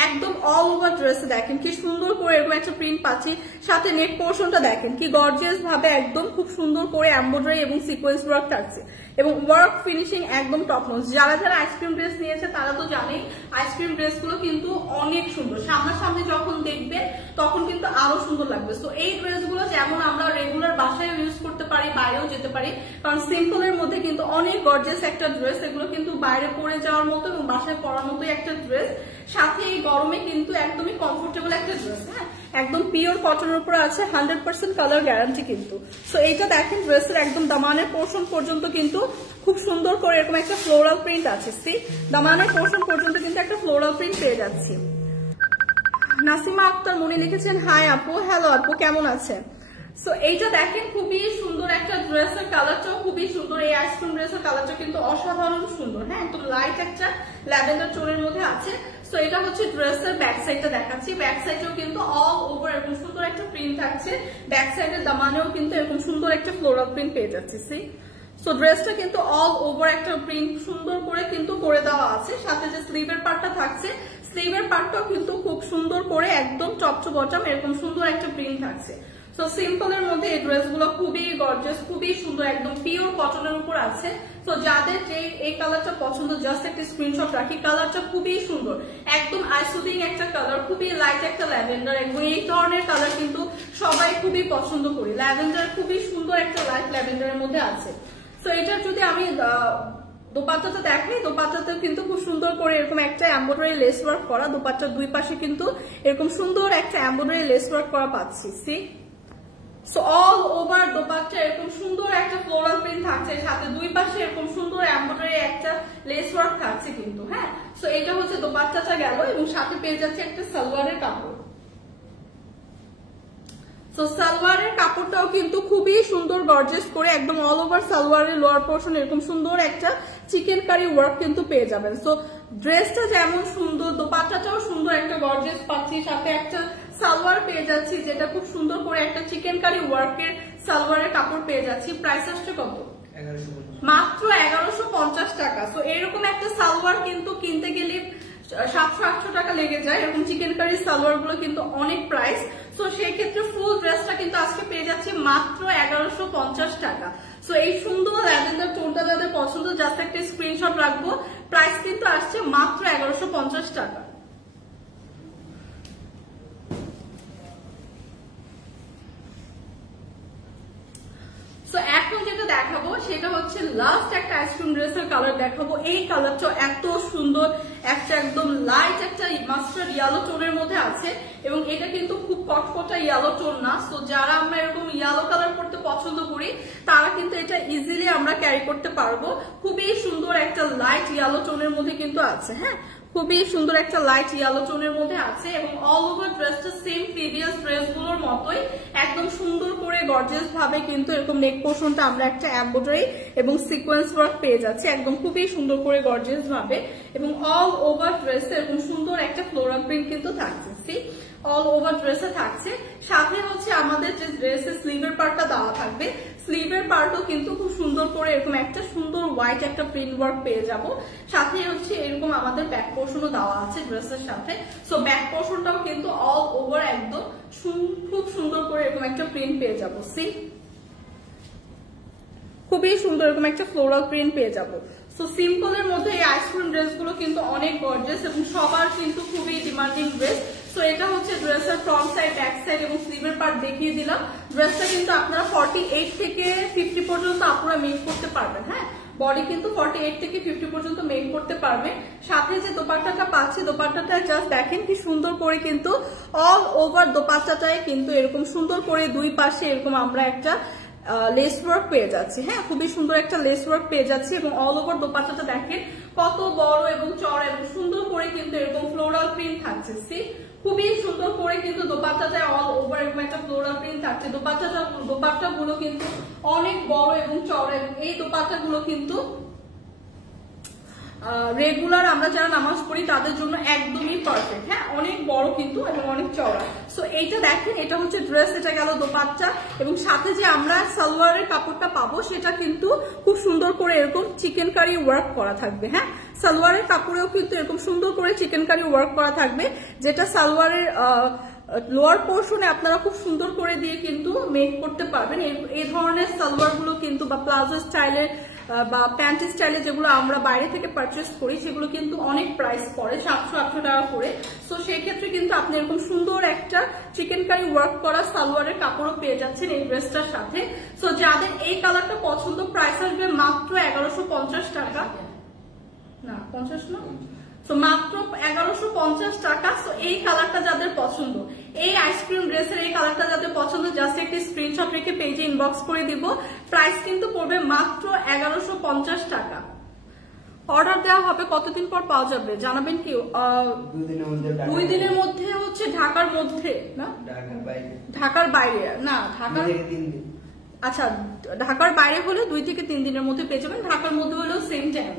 একদম অল ওভার ড্রেসে দেখেন কি সুন্দর করে এরকম একটা প্রিন্ট পাচ্ছি। সাথে নেক পোর্শনটা দেখেন কি গর্জিয়াস ভাবে একদম খুব সুন্দর করে এমব্রয়ডারি এবং সিকোয়েন্স ওয়ার্ক থাকছে এবং ওয়ার্ক ফিনিশিং একদম টপ নচ। যারা যারা আইসক্রিম ড্রেস নিয়েছে তারা তো জানেই আইসক্রিম ড্রেসগুলো কিন্তু অনেক সুন্দর, সামনাসামনি যখন দেখবে তখন কিন্তু আরো সুন্দর লাগবে। সো এই ড্রেসগুলো যেমন আমরা রেগুলার বাসায় ইউজ করতে পারি, বাইরেও যেতে পারি, কারণ সিম্পলের মধ্যে কিন্তু অনেক গর্জিয়াস একটা ড্রেস। এগুলো কিন্তু বাইরে পরে যাওয়ার মতো এবং বাসায় পরার মতোই একটা ড্রেস। সাথে এই গরমে কিন্তু একদমই কমফোর্টেবল একটা ড্রেস। হ্যাঁ, একদম পিওর কটনের উপর আছে, 100% কালার গ্যারান্টি কিন্তু। সো এইটা দেখেন ড্রেসের একদম দামানের পোর্শন পর্যন্ত কিন্তু খুব সুন্দর করে এরকম একটা ফ্লোরাল প্রিন্ট আছে। সি দামানের পোর্শন পর্যন্ত কিন্তু একটা ফ্লোরাল প্রিন্ট পেয়ে যাচ্ছি। নাসিমা আক্তার মনি লিখেছেন, হাই আপু। হ্যালো আপু, কেমন আছেন? সো এইটা দেখেন খুবই সুন্দর একটা ড্রেসের কালারটাও খুবই সুন্দর। এই আইসক্রিম ড্রেসের কালারটা কিন্তু অসাধারণ সুন্দর। হ্যাঁ, একদম লাইট একটা ল্যাভেন্ডার টোনের মধ্যে আছে। সো এটা হচ্ছে ড্রেসের ব্যাক সাইডটা দেখাচ্ছি। ব্যাক সাইডেও কিন্তু অল ওভার এরকম সুন্দর একটা প্রিন্ট থাকছে। ব্যাক সাইডের দামানেও কিন্তু এরকম সুন্দর একটা ফ্লোরাল প্রিন্ট পেয়ে যাচ্ছে। সি সো ড্রেসটা কিন্তু অল ওভার একটা প্রিন্ট সুন্দর করে কিন্তু করে দেওয়া আছে। সাথে যে স্লিভের পার্টটা থাকছে, স্লিভের পার্টটাও কিন্তু খুব সুন্দর করে একদম টপ টু বটম এরকম সুন্দর একটা প্রিন্ট থাকছে। সো সিম্পলের মধ্যে এই ড্রেসগুলো খুবই গর্জিয়াস, খুবই সুন্দর, একদম পিওর কটনের উপর আছে। তো যাদের যে এই কালারটা পছন্দ জাস্ট একটা স্ক্রিনশট রাখি। কালারটা খুবই সুন্দর, একদম আইসুদিং একটা কালার, খুবই লাইট একটা ল্যাভেন্ডার এবং এই ধরনের কালার কিন্তু সবাই খুবই পছন্দ করি। ল্যাভেন্ডার খুবই সুন্দর একটা লাইট ল্যাভেন্ডারের মধ্যে আছে। তো এটা যদি আমি দোপাট্টাটা দেখাই, দোপাট্টাতেও কিন্তু খুব সুন্দর করে এরকম একটা এমব্রয়ডারি লেস ওয়ার্ক করা। দোপাট্টার দুই পাশে কিন্তু এরকম সুন্দর একটা এমব্রয়ডারি লেস ওয়ার্ক করা পাচ্ছি। See so all over dupatta এরকম সুন্দর একটা ফ্লোরাল প্রিন্ট থাকছে, সাথে দুই পাশে এরকম সুন্দর এমব্রয়ডারি একটা লেস ওয়ার্ক থাকছে কিন্তু। হ্যাঁ, সো এটা হচ্ছে দোপাট্টাটা গেল এবং সাথে পেয়ে যাচ্ছে একটা সালোয়ারের কাপড়। তো সালোয়ারের কাপড়টাও কিন্তু খুবই সুন্দর গর্জিয়াস করে একদম অল ওভার সালোয়ারের লোয়ার পোর্শন এরকম সুন্দর একটা চিকেন কারি ওয়ার্ক কিন্তু পেয়ে যাবেন। সো ড্রেসটা যেমন সুন্দর, দোপাট্টাটাও সুন্দর একটা গর্জিয়াস পাচ্ছি, সাথে একটা সালোয়ার পেয়ে যাচ্ছি যেটা খুব সুন্দর করে একটা চিকেন কারি ওয়ার্কের সালোয়ারের কাপড় পেয়ে যাচ্ছি। প্রাইস আসছে কত? মাত্র 1150 টাকা। তো এরকম একটা সালোয়ার কিন্তু কিনতে গেলে 700-800 টাকা লেগে যায়। এরকম চিকেন কারি সালোয়ার গুলো কিন্তু অনেক প্রাইস। তো সেই ক্ষেত্রে ফুল ড্রেসটা কিন্তু আজকে পেয়ে যাচ্ছে মাত্র 1150 টাকা। সো এই সুন্দর ল্যাভেন্ডার টোনটা যাদের পছন্দ জাস্ট একটা স্ক্রিনশট রাখবো। প্রাইস কিন্তু আসছে মাত্র 1150 টাকা। তো এখন যেটা দেখাবো সেটা হচ্ছে লাস্ট একটা আইসক্রিম ড্রেসের কালার দেখাবো। এই কালারটা এত সুন্দর, একটা একদম লাইট একটা মাস্টার্ড ইয়েলো টোনের মধ্যে আছে এবং এটা কিন্তু খুব কটকটা ইয়েলো টোন না। তো যারা আমরা এরকম ইয়েলো কালার পড়তে পছন্দ করি তারা কিন্তু এটা ইজিলি আমরা ক্যারি করতে পারবো। খুবই সুন্দর একটা লাইট ইয়েলো টোনের মধ্যে কিন্তু আছে। হ্যাঁ, খুবই সুন্দর একটা লাইট ইয়েলো টোনের মধ্যে আছে এবং অল ওভার ড্রেসটা সেম প্রিভিয়াস ড্রেসগুলোর মতোই একদম সুন্দর করে গর্জিয়াস ভাবে কিন্তু এরকম নেক পোর্শনটা আমরা একটা এমব্রয়ডারি এবং সিকোয়েন্স ওয়ার্ক পেয়ে যাচ্ছি একদম খুবই সুন্দর করে গর্জিয়াস ভাবে এবং অল ওভার ড্রেসে এরকম সুন্দর একটা ফ্লোরাল প্রিন্ট কিন্তু থাকছে। অল ওভার ড্রেসে থাকছে। সাথে হচ্ছে আমাদের যে ড্রেসের স্লিভের পার্টটা দেওয়া থাকবে, স্লিভের পার্টও কিন্তু খুব সুন্দর করে এরকম একটা সুন্দর হোয়াইট একটা প্রিন্ট ওয়ার্ক পেয়ে যাব। সাথে হচ্ছে এরকম আমাদের ব্যাক পোর্শনও দেওয়া আছে ড্রেসের সাথে। সো ব্যাক পোর্শনটাও কিন্তু অল ওভার একদম খুব সুন্দর করে এরকম একটা প্রিন্ট পেয়ে যাবো। সি খুবই সুন্দর এরকম একটা ফ্লোরাল প্রিন্ট পেয়ে যাবো। সো সিম্পলের মধ্যে এই আইসক্রিম ড্রেসগুলো কিন্তু অনেক গর্জিয়াস এবং সবার কিন্তু খুবই ডিমান্ডিং ড্রেস। তো এটা হচ্ছে ড্রেসের ফ্রন্ট সাইড, ব্যাক সাইড এবং স্লিভের পার্ট দেখিয়ে দিলাম। ড্রেসটা কিন্তু আপনারা 48 থেকে 50 পর্যন্ত আপনারা মেক করতে পারবেন। হ্যাঁ, বডি কিন্তু 48 থেকে 50 পর্যন্ত মেক করতে পারবেন। সাথে যে দোপাট্টাটা পাচ্ছি, দোপাট্টাটা জাস্ট দেখেন কি সুন্দর করে কিন্তু অল ওভার দোপাট্টাটায় কিন্তু এরকম সুন্দর করে দুই পাশে এরকম আমরা একটা লেস ওয়ার্ক পেয়ে যাচ্ছি। হ্যাঁ, খুবই সুন্দর একটা লেস ওয়ার্ক পেয়ে যাচ্ছি এবং অল ওভার দোপাট্টাটা দেখেন কত বড় এবং চড়া এবং সুন্দর করে কিন্তু এরকম ফ্লোরাল প্রিন্ট থাকছে। সি খুবই সুন্দর করে কিন্তু দোপাট্টাটায় অল ওভার এরকম একটা ফ্লোরাল প্রিন্ট থাকছে। দোপাট্টাগুলো কিন্তু অনেক বড় এবং চড়া এবং এই দোপাট্টাগুলো কিন্তু রেগুলার আমরা যারা নামাজ পড়ি তাদের জন্য একদমই পারফেক্ট। হ্যাঁ, অনেক বড় কিন্তু এবং অনেক চওড়া। সো এইটা দেখেন, এটা হচ্ছে ড্রেস, এটা গেল দোপাট্টা, এবং সাথে যে আমরা সালোয়ারের কাপড়টা পাবো সেটা কিন্তু খুব সুন্দর করে এরকম চিকেন কারি ওয়ার্ক করা থাকবে। হ্যাঁ, সালোয়ারের কাপড়েও কিন্তু এরকম সুন্দর করে চিকেন কারি ওয়ার্ক করা থাকবে, যেটা সালোয়ারের লোয়ার পোর্শনে আপনারা খুব সুন্দর করে দিয়ে কিন্তু মেক করতে পারবেন। এই ধরনের সালোয়ার গুলো কিন্তু বা প্লাজো স্টাইলের বা প্যান্ট স্টাইলে যেগুলো আমরা বাইরে থেকে পারচেস করি সেগুলো কিন্তু অনেক প্রাইস পড়ে, 700-800 টাকা করে। সো সেই ক্ষেত্রে কিন্তু আপনি এরকম সুন্দর একটা চিকেন কারি ওয়ার্ক করা সালোয়ারের কাপড়ও পেয়ে যাচ্ছেন এই ড্রেসটার সাথে। সো যাদের এই কালারটা পছন্দ, প্রাইস আসবে মাত্র 1150 টাকা, না 50 না, তো মাত্র 1150 টাকা। তো এই কালারটা যাদের পছন্দ, এই আইসক্রিম ড্রেসের এই কালারটা যাদের পছন্দ, জাস্ট একটি স্ক্রিনশট রেখে পেজে ইনবক্স করে দিব। প্রাইস কিন্তু পড়বে মাত্র 1150 টাকা। অর্ডার দেওয়া হবে কতদিন পর পাওয়া যাবে জানাবেন কি? 2 দিনের মধ্যে হচ্ছে ঢাকার মধ্যে না, ঢাকার বাইরে না, ঢাকার, আচ্ছা ঢাকার বাইরে হলে 2 থেকে 3 দিনের মধ্যে পেয়ে যাবেন, ঢাকার মধ্যে হলেও সেম টাইম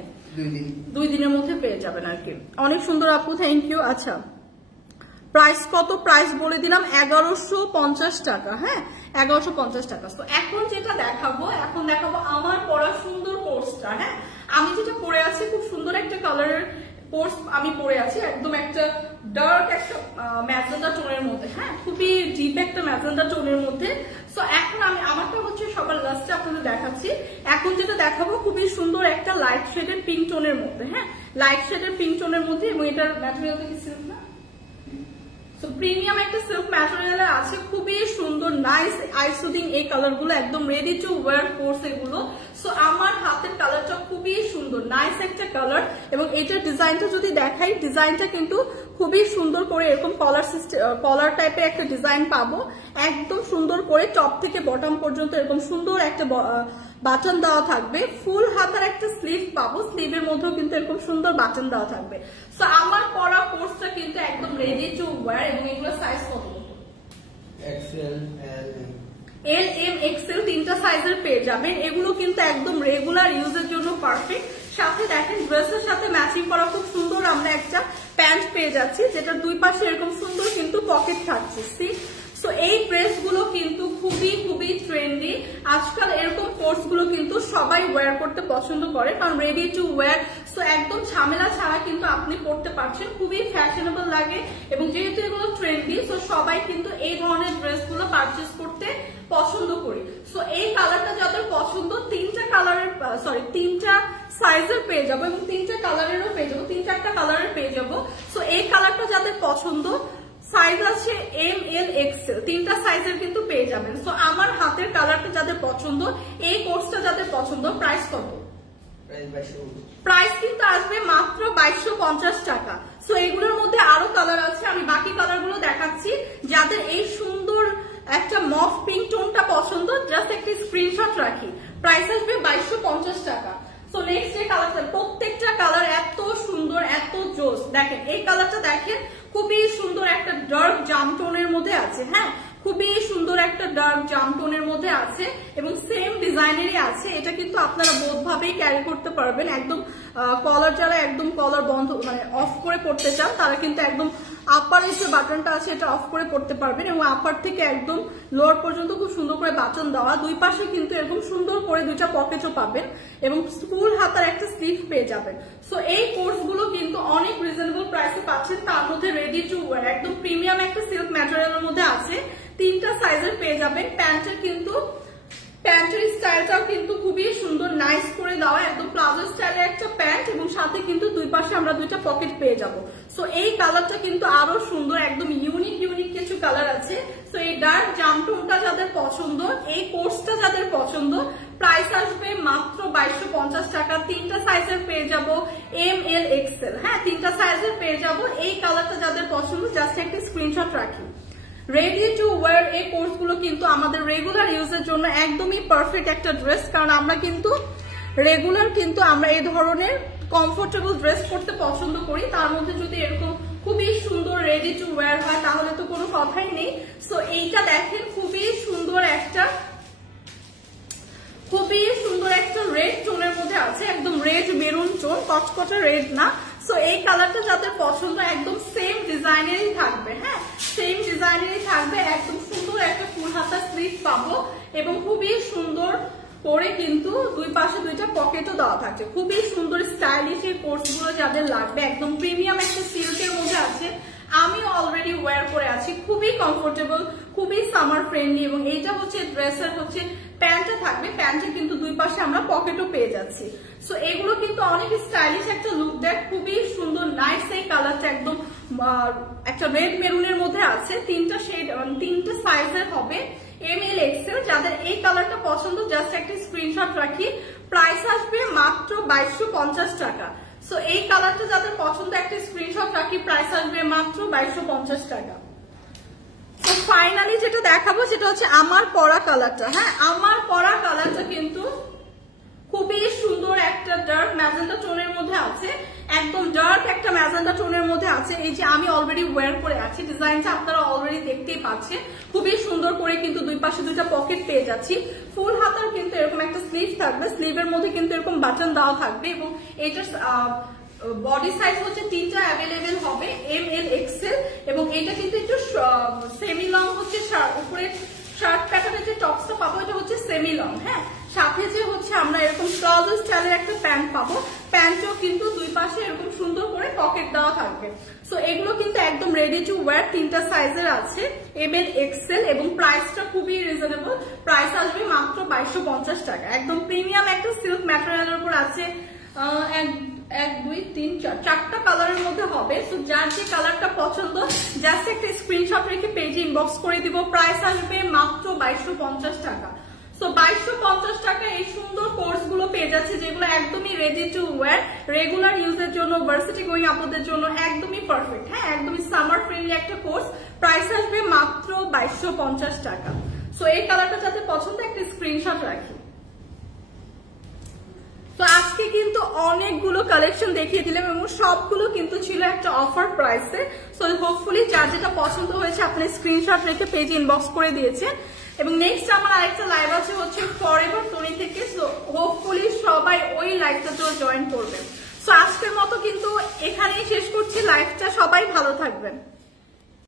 2 দিনের মধ্যে পেয়ে যাবেন আর কি। অনেক সুন্দর আপু, থ্যাংক ইউ। আচ্ছা প্রাইস কত? প্রাইস বলে দিলাম 1150 টাকা। হ্যাঁ, 1150 টাকা। তো এখন যেটা দেখাবো, এখন দেখাবো আমার পরা সুন্দর কোর্সটা। হ্যাঁ, আমি যেটা পরে আছি খুব সুন্দর একটা কালারের কোর্স আমি পরে আছি, একদম একটা ডার্ক একটা ম্যাজেন্ডা টোনের মধ্যে। হ্যাঁ, খুবই ডিপ একটা ম্যাজেন্ডা টোনের মধ্যে। সো এখন আমি আমারটা হচ্ছে সবার লাস্টে আপনাদের দেখাচ্ছি। এখন যেটা দেখাবো খুবই সুন্দর একটা লাইট শেডের পিঙ্ক টোনের মধ্যে। হ্যাঁ, লাইট শেডের পিঙ্ক টোনের মধ্যে, এবং এটার ম্যাটেরিয়ালটা কি সিল্ক না, সো প্রিমিয়াম একটা সিল্ক ম্যাটেরিয়াল আছে, খুবই সুন্দর নাইস আই সুদিং এই কালার গুলো, একদম রেডি টু ওয়্যার কোর্স এগুলো। সো আমার হাতের কালারটা খুবই সুন্দর নাইস একটা কালার, এবং এটার ডিজাইনটা যদি দেখাই, ডিজাইনটা কিন্তু খুবই সুন্দর করে এরকম কলার টাইপের একটা ডিজাইন পাবো, একদম সুন্দর করে টপ থেকে বটম পর্যন্ত এরকম সুন্দর একটা বাটন দেওয়া থাকবে, ফুল হাতার একটা স্লিভ পাবো, স্লিভের মধ্যেও কিন্তু এরকম সুন্দর বাটন দেওয়া থাকবে। সো আমার পরা কোর্সটা কিন্তু একদম রেডি টু ওয়্যার, এবং এগুলো সাইজ কত? এক্সেল, এল, এম, এক্সেল 3টা সাইজের পেয়ে যাবেন। এগুলো কিন্তু একদম রেগুলার ইউজের জন্য পারফেক্ট। সাথে দেখেন ড্রেসের সাথে ম্যাচিং করা খুব সুন্দর আমরা একটা প্যান্ট পেয়ে যাচ্ছি, যেটা দুই পাশে এরকম সুন্দর কিন্তু পকেট থাকছে। সো এই ড্রেসগুলো কিন্তু খুবই খুবই ট্রেন্ডি আজকাল। এরকম কোর্স গুলো কিন্তু সবাই ওয়্যার করতে পছন্দ করে, কারণ রেডি টু ওয়্যার। সো একদম ঝামেলা ছাড়া কিন্তু আপনি পড়তে পারছেন, খুবই ফ্যাশনেবল লাগে, এবং যেহেতু এগুলো ট্রেন্ডি সো সবাই কিন্তু এই ধরনের ড্রেসগুলো পারচেস করতে পছন্দ করি। সো এই কালারটা যাদের পছন্দ, 3টা কালারের তিনটা সাইজের পেয়ে যাবো, এবং 3টা কালারেরও পেয়ে যাবো, 3-4টা কালারের পেয়ে যাবো। সো এই কালারটা যাদের পছন্দ, সাইজ আছে এম, এল, এক্সেল 3টা সাইজের কিন্তু পেয়ে যাবেন। সো আমার হাতের কালারটা যাদের পছন্দ, এই কোর্সটা যাদের পছন্দ, প্রাইস কত? প্রাইস কিন্তু আসবে মাত্র 2250 টাকা। সো এগুলোর মধ্যে আরো কালার আছে, আমি বাকি কালার গুলো দেখাচ্ছি। যাদের এই সুন্দর একটা মফ পিঙ্ক টোনটা পছন্দ, জাস্ট একটি স্ক্রিনশট রাখি, প্রাইস আসবে 2250 টাকা। সো নেক্সট যে কালারটা, প্রত্যেকটা কালার এত সুন্দর, এত জোস। দেখেন এই কালারটা, দেখেন খুবই সুন্দর একটা ডার্ক জাম টোনের মধ্যে আছে। হ্যাঁ, খুবই সুন্দর একটা ডার্ক জাম টোনের মধ্যে আছে, এবং সেম ডিজাইনেরই আছে। এটা কিন্তু আপনারা বোধ ভাবেই ক্যারি করতে পারবেন, একদম কলার, যারা একদম কলার বন্ধ মানে অফ করে পড়তে চান তারা কিন্তু একদম আপারের যে বাটনটা আছে এটা অফ করে পড়তে পারবেন, এবং আপার থেকে একদম লোয়ার পর্যন্ত খুব সুন্দর করে বাটন দেওয়া, দুই পাশে কিন্তু এরকম সুন্দর করে 2টা পকেটও পাবেন, এবং ফুল হাতার একটা স্লিভ পেয়ে যাবেন। সো এই কোর্স গুলো কিন্তু অনেক রিজনেবল প্রাইসে পাচ্ছেন, তার মধ্যে রেডি টু ওয়্যার একদম প্রিমিয়াম একটা সিল্ক ম্যাটেরিয়ালের মধ্যে আছে, 3টা সাইজের পেয়ে যাবেন। প্যান্টের স্টাইলটাও কিন্তু খুবই সুন্দর নাইস করে দেওয়া, একদম প্লাজো স্টাইলের একটা প্যান্ট, এবং সাথে কিন্তু দুই পাশে আমরা 2টা পকেট পেয়ে যাব। সো এই কালারটা কিন্তু আরো সুন্দর, একদম ইউনিক কিছু কালার আছে। সো এই ডার্ক জাম টোনটা যাদের পছন্দ, এই কোর্সটা যাদের পছন্দ, প্রাইস আসবে মাত্র 2250 টাকা। 3টা সাইজের পেয়ে যাব, এম, এল, এক্সেল। হ্যাঁ, 3টা সাইজের পেয়ে যাব। এই কালারটা যাদের পছন্দ, জাস্ট একটা স্ক্রিনশট রাখি। রেডি টু ওয়্যার এই কোর্স গুলো কিন্তু আমাদের রেগুলার ইউজের জন্য একদমই পারফেক্ট একটা ড্রেস, কারণ আমরা কিন্তু রেগুলার কিন্তু আমরা এই ধরনের কমফোর্টেবল ড্রেস পরতে পছন্দ করি, তার মধ্যে যদি এরকম খুবই সুন্দর রেডি টু ওয়্যার হয় তাহলে তো কোনো কথাই নেই। সো এইটা দেখেন খুবই সুন্দর একটা রেড টোনের মধ্যে আছে, একদম রেড মেরুন টোন, কচকচে রেড না। সো এই কালারটা যাদের পছন্দ একদম সেম ডিজাইনেরই থাকবে, হ্যাঁ সেম ডিজাইনেরই থাকবে। একদম সুন্দর একটা ফুল হাতা স্লিভ পাবো এবং খুবই সুন্দর করে কিন্তু দুই পাশে দুইটা পকেটও দেওয়া থাকছে। খুবই সুন্দর স্টাইলিশ এই কোর্সগুলো যাদের লাগবে, একদম প্রিমিয়াম একটা সিল্কের মধ্যে আছে। আমি অলরেডি ওয়্যার করে আছি, খুবই কমফোর্টেবল, খুবই সামার ফ্রেন্ডলি। এবং এইটা হচ্ছে ড্রেসের হচ্ছে প্যান্টটা থাকবে, প্যান্টের কিন্তু দুই পাশে আমরা পকেটও পেয়ে যাচ্ছি। সো এগুলো কিন্তু অনেক স্টাইলিশ একটা লুক দেয়, খুবই সুন্দর নাইস। এই কালারটা একদম একটা রেড মেরুনের মধ্যে আছে, তিনটা শেড, তিনটা সাইজের হবে, ML XL। যাদের এই কালারটা পছন্দ জাস্ট একটা স্ক্রিনশট রাখি। প্রাইস আসবে মাত্র 2250 টাকা। সো এই কালারটা যাদের পছন্দ একটা স্ক্রিনশট রাখি, প্রাইস আসবে মাত্র 2250 টাকা। তো ফাইনালি যেটা দেখাবো সেটা হচ্ছে আমার পরা কালারটা। হ্যাঁ আমার পরা কালারটা কিন্তু খুবই সুন্দর একটা ডার্ক ম্যাজেন্টা টোনের মধ্যে আছে, একদম ডার্ক একটা ম্যাজেন্টা টোনের মধ্যে আছে। এই যে আমি অলরেডি ওয়্যার করে আছি, ডিজাইনটা আপনারা অলরেডি দেখতেই পাচ্ছেন। খুবই সুন্দর করে কিন্তু দুই পাশে দুইটা পকেট পেয়ে যাচ্ছি। ফুল হাতার কিন্তু এরকম একটা স্লিভ থাকবে, স্লিভের মধ্যে কিন্তু এরকম বাটন দেওয়া থাকবে এবং এটার বডি সাইজ হচ্ছে তিনটা অ্যাভেলেবেল হবে, ML XL। এবং এটা কিন্তু একটু সেমি লং হচ্ছে, উপরে শার্ট প্যাটার্নের যে টপসটা পাবো এটা হচ্ছে সেমি লং। হ্যাঁ সাথে যে হচ্ছে আমরা এরকম প্লাজো স্টাইলের একটা প্যান্ট পাবো, প্যান্টও কিন্তু দুই পাশে এরকম সুন্দর করে পকেট দেওয়া থাকবে। সো এগুলো কিন্তু একদম রেডি টু ওয়্যার, তিনটা সাইজের আছে, ML XL। এবং প্রাইসটা খুবই রিজনেবল, প্রাইস আসবে মাত্র 2250 টাকা। একদম প্রিমিয়াম একটা সিল্ক ম্যাটেরিয়ালের উপর আছে। 1 2 3 4 চারটা কালারের মধ্যে হবে। সো যার যে কালারটা পছন্দ জাস্ট একটা স্ক্রিনশট রেখে পেজে ইনবক্স করে দিব। প্রাইস আসবে মাত্র 2250 টাকা। সো 2250 টাকা এই সুন্দর কোর্স গুলো পেয়ে যাচ্ছে, যেগুলো একদমই রেডি টু ওয়্যার, রেগুলার ইউজের জন্য, ভার্সিটি গোয়িং আপুদের জন্য একদমই পারফেক্ট। হ্যাঁ একদমই সামার ফ্রেন্ডলি একটা কোর্স। প্রাইস আসবে মাত্র 2250 টাকা। সো এই কালারটা যাতে পছন্দ একটা স্ক্রিনশট রাখি। তো আজকে কিন্তু অনেকগুলো কালেকশন দেখিয়ে দিলাম এবং সবগুলো কিন্তু ছিল একটা অফার প্রাইসে। সো হোপফুলি যার যেটা পছন্দ হয়েছে আপনি স্ক্রিনশট রেখে পেজে ইনবক্স করে দিয়েছেন। এবং নেক্সট আমার আরেকটা লাইভ আছে হচ্ছে ফরএভার 20 থেকে। সো হোপফুলি সবাই ওই লাইভটাতেও জয়েন করবেন। সো আজকের মতো কিন্তু এখানেই শেষ করছি লাইভটা। সবাই ভালো থাকবেন।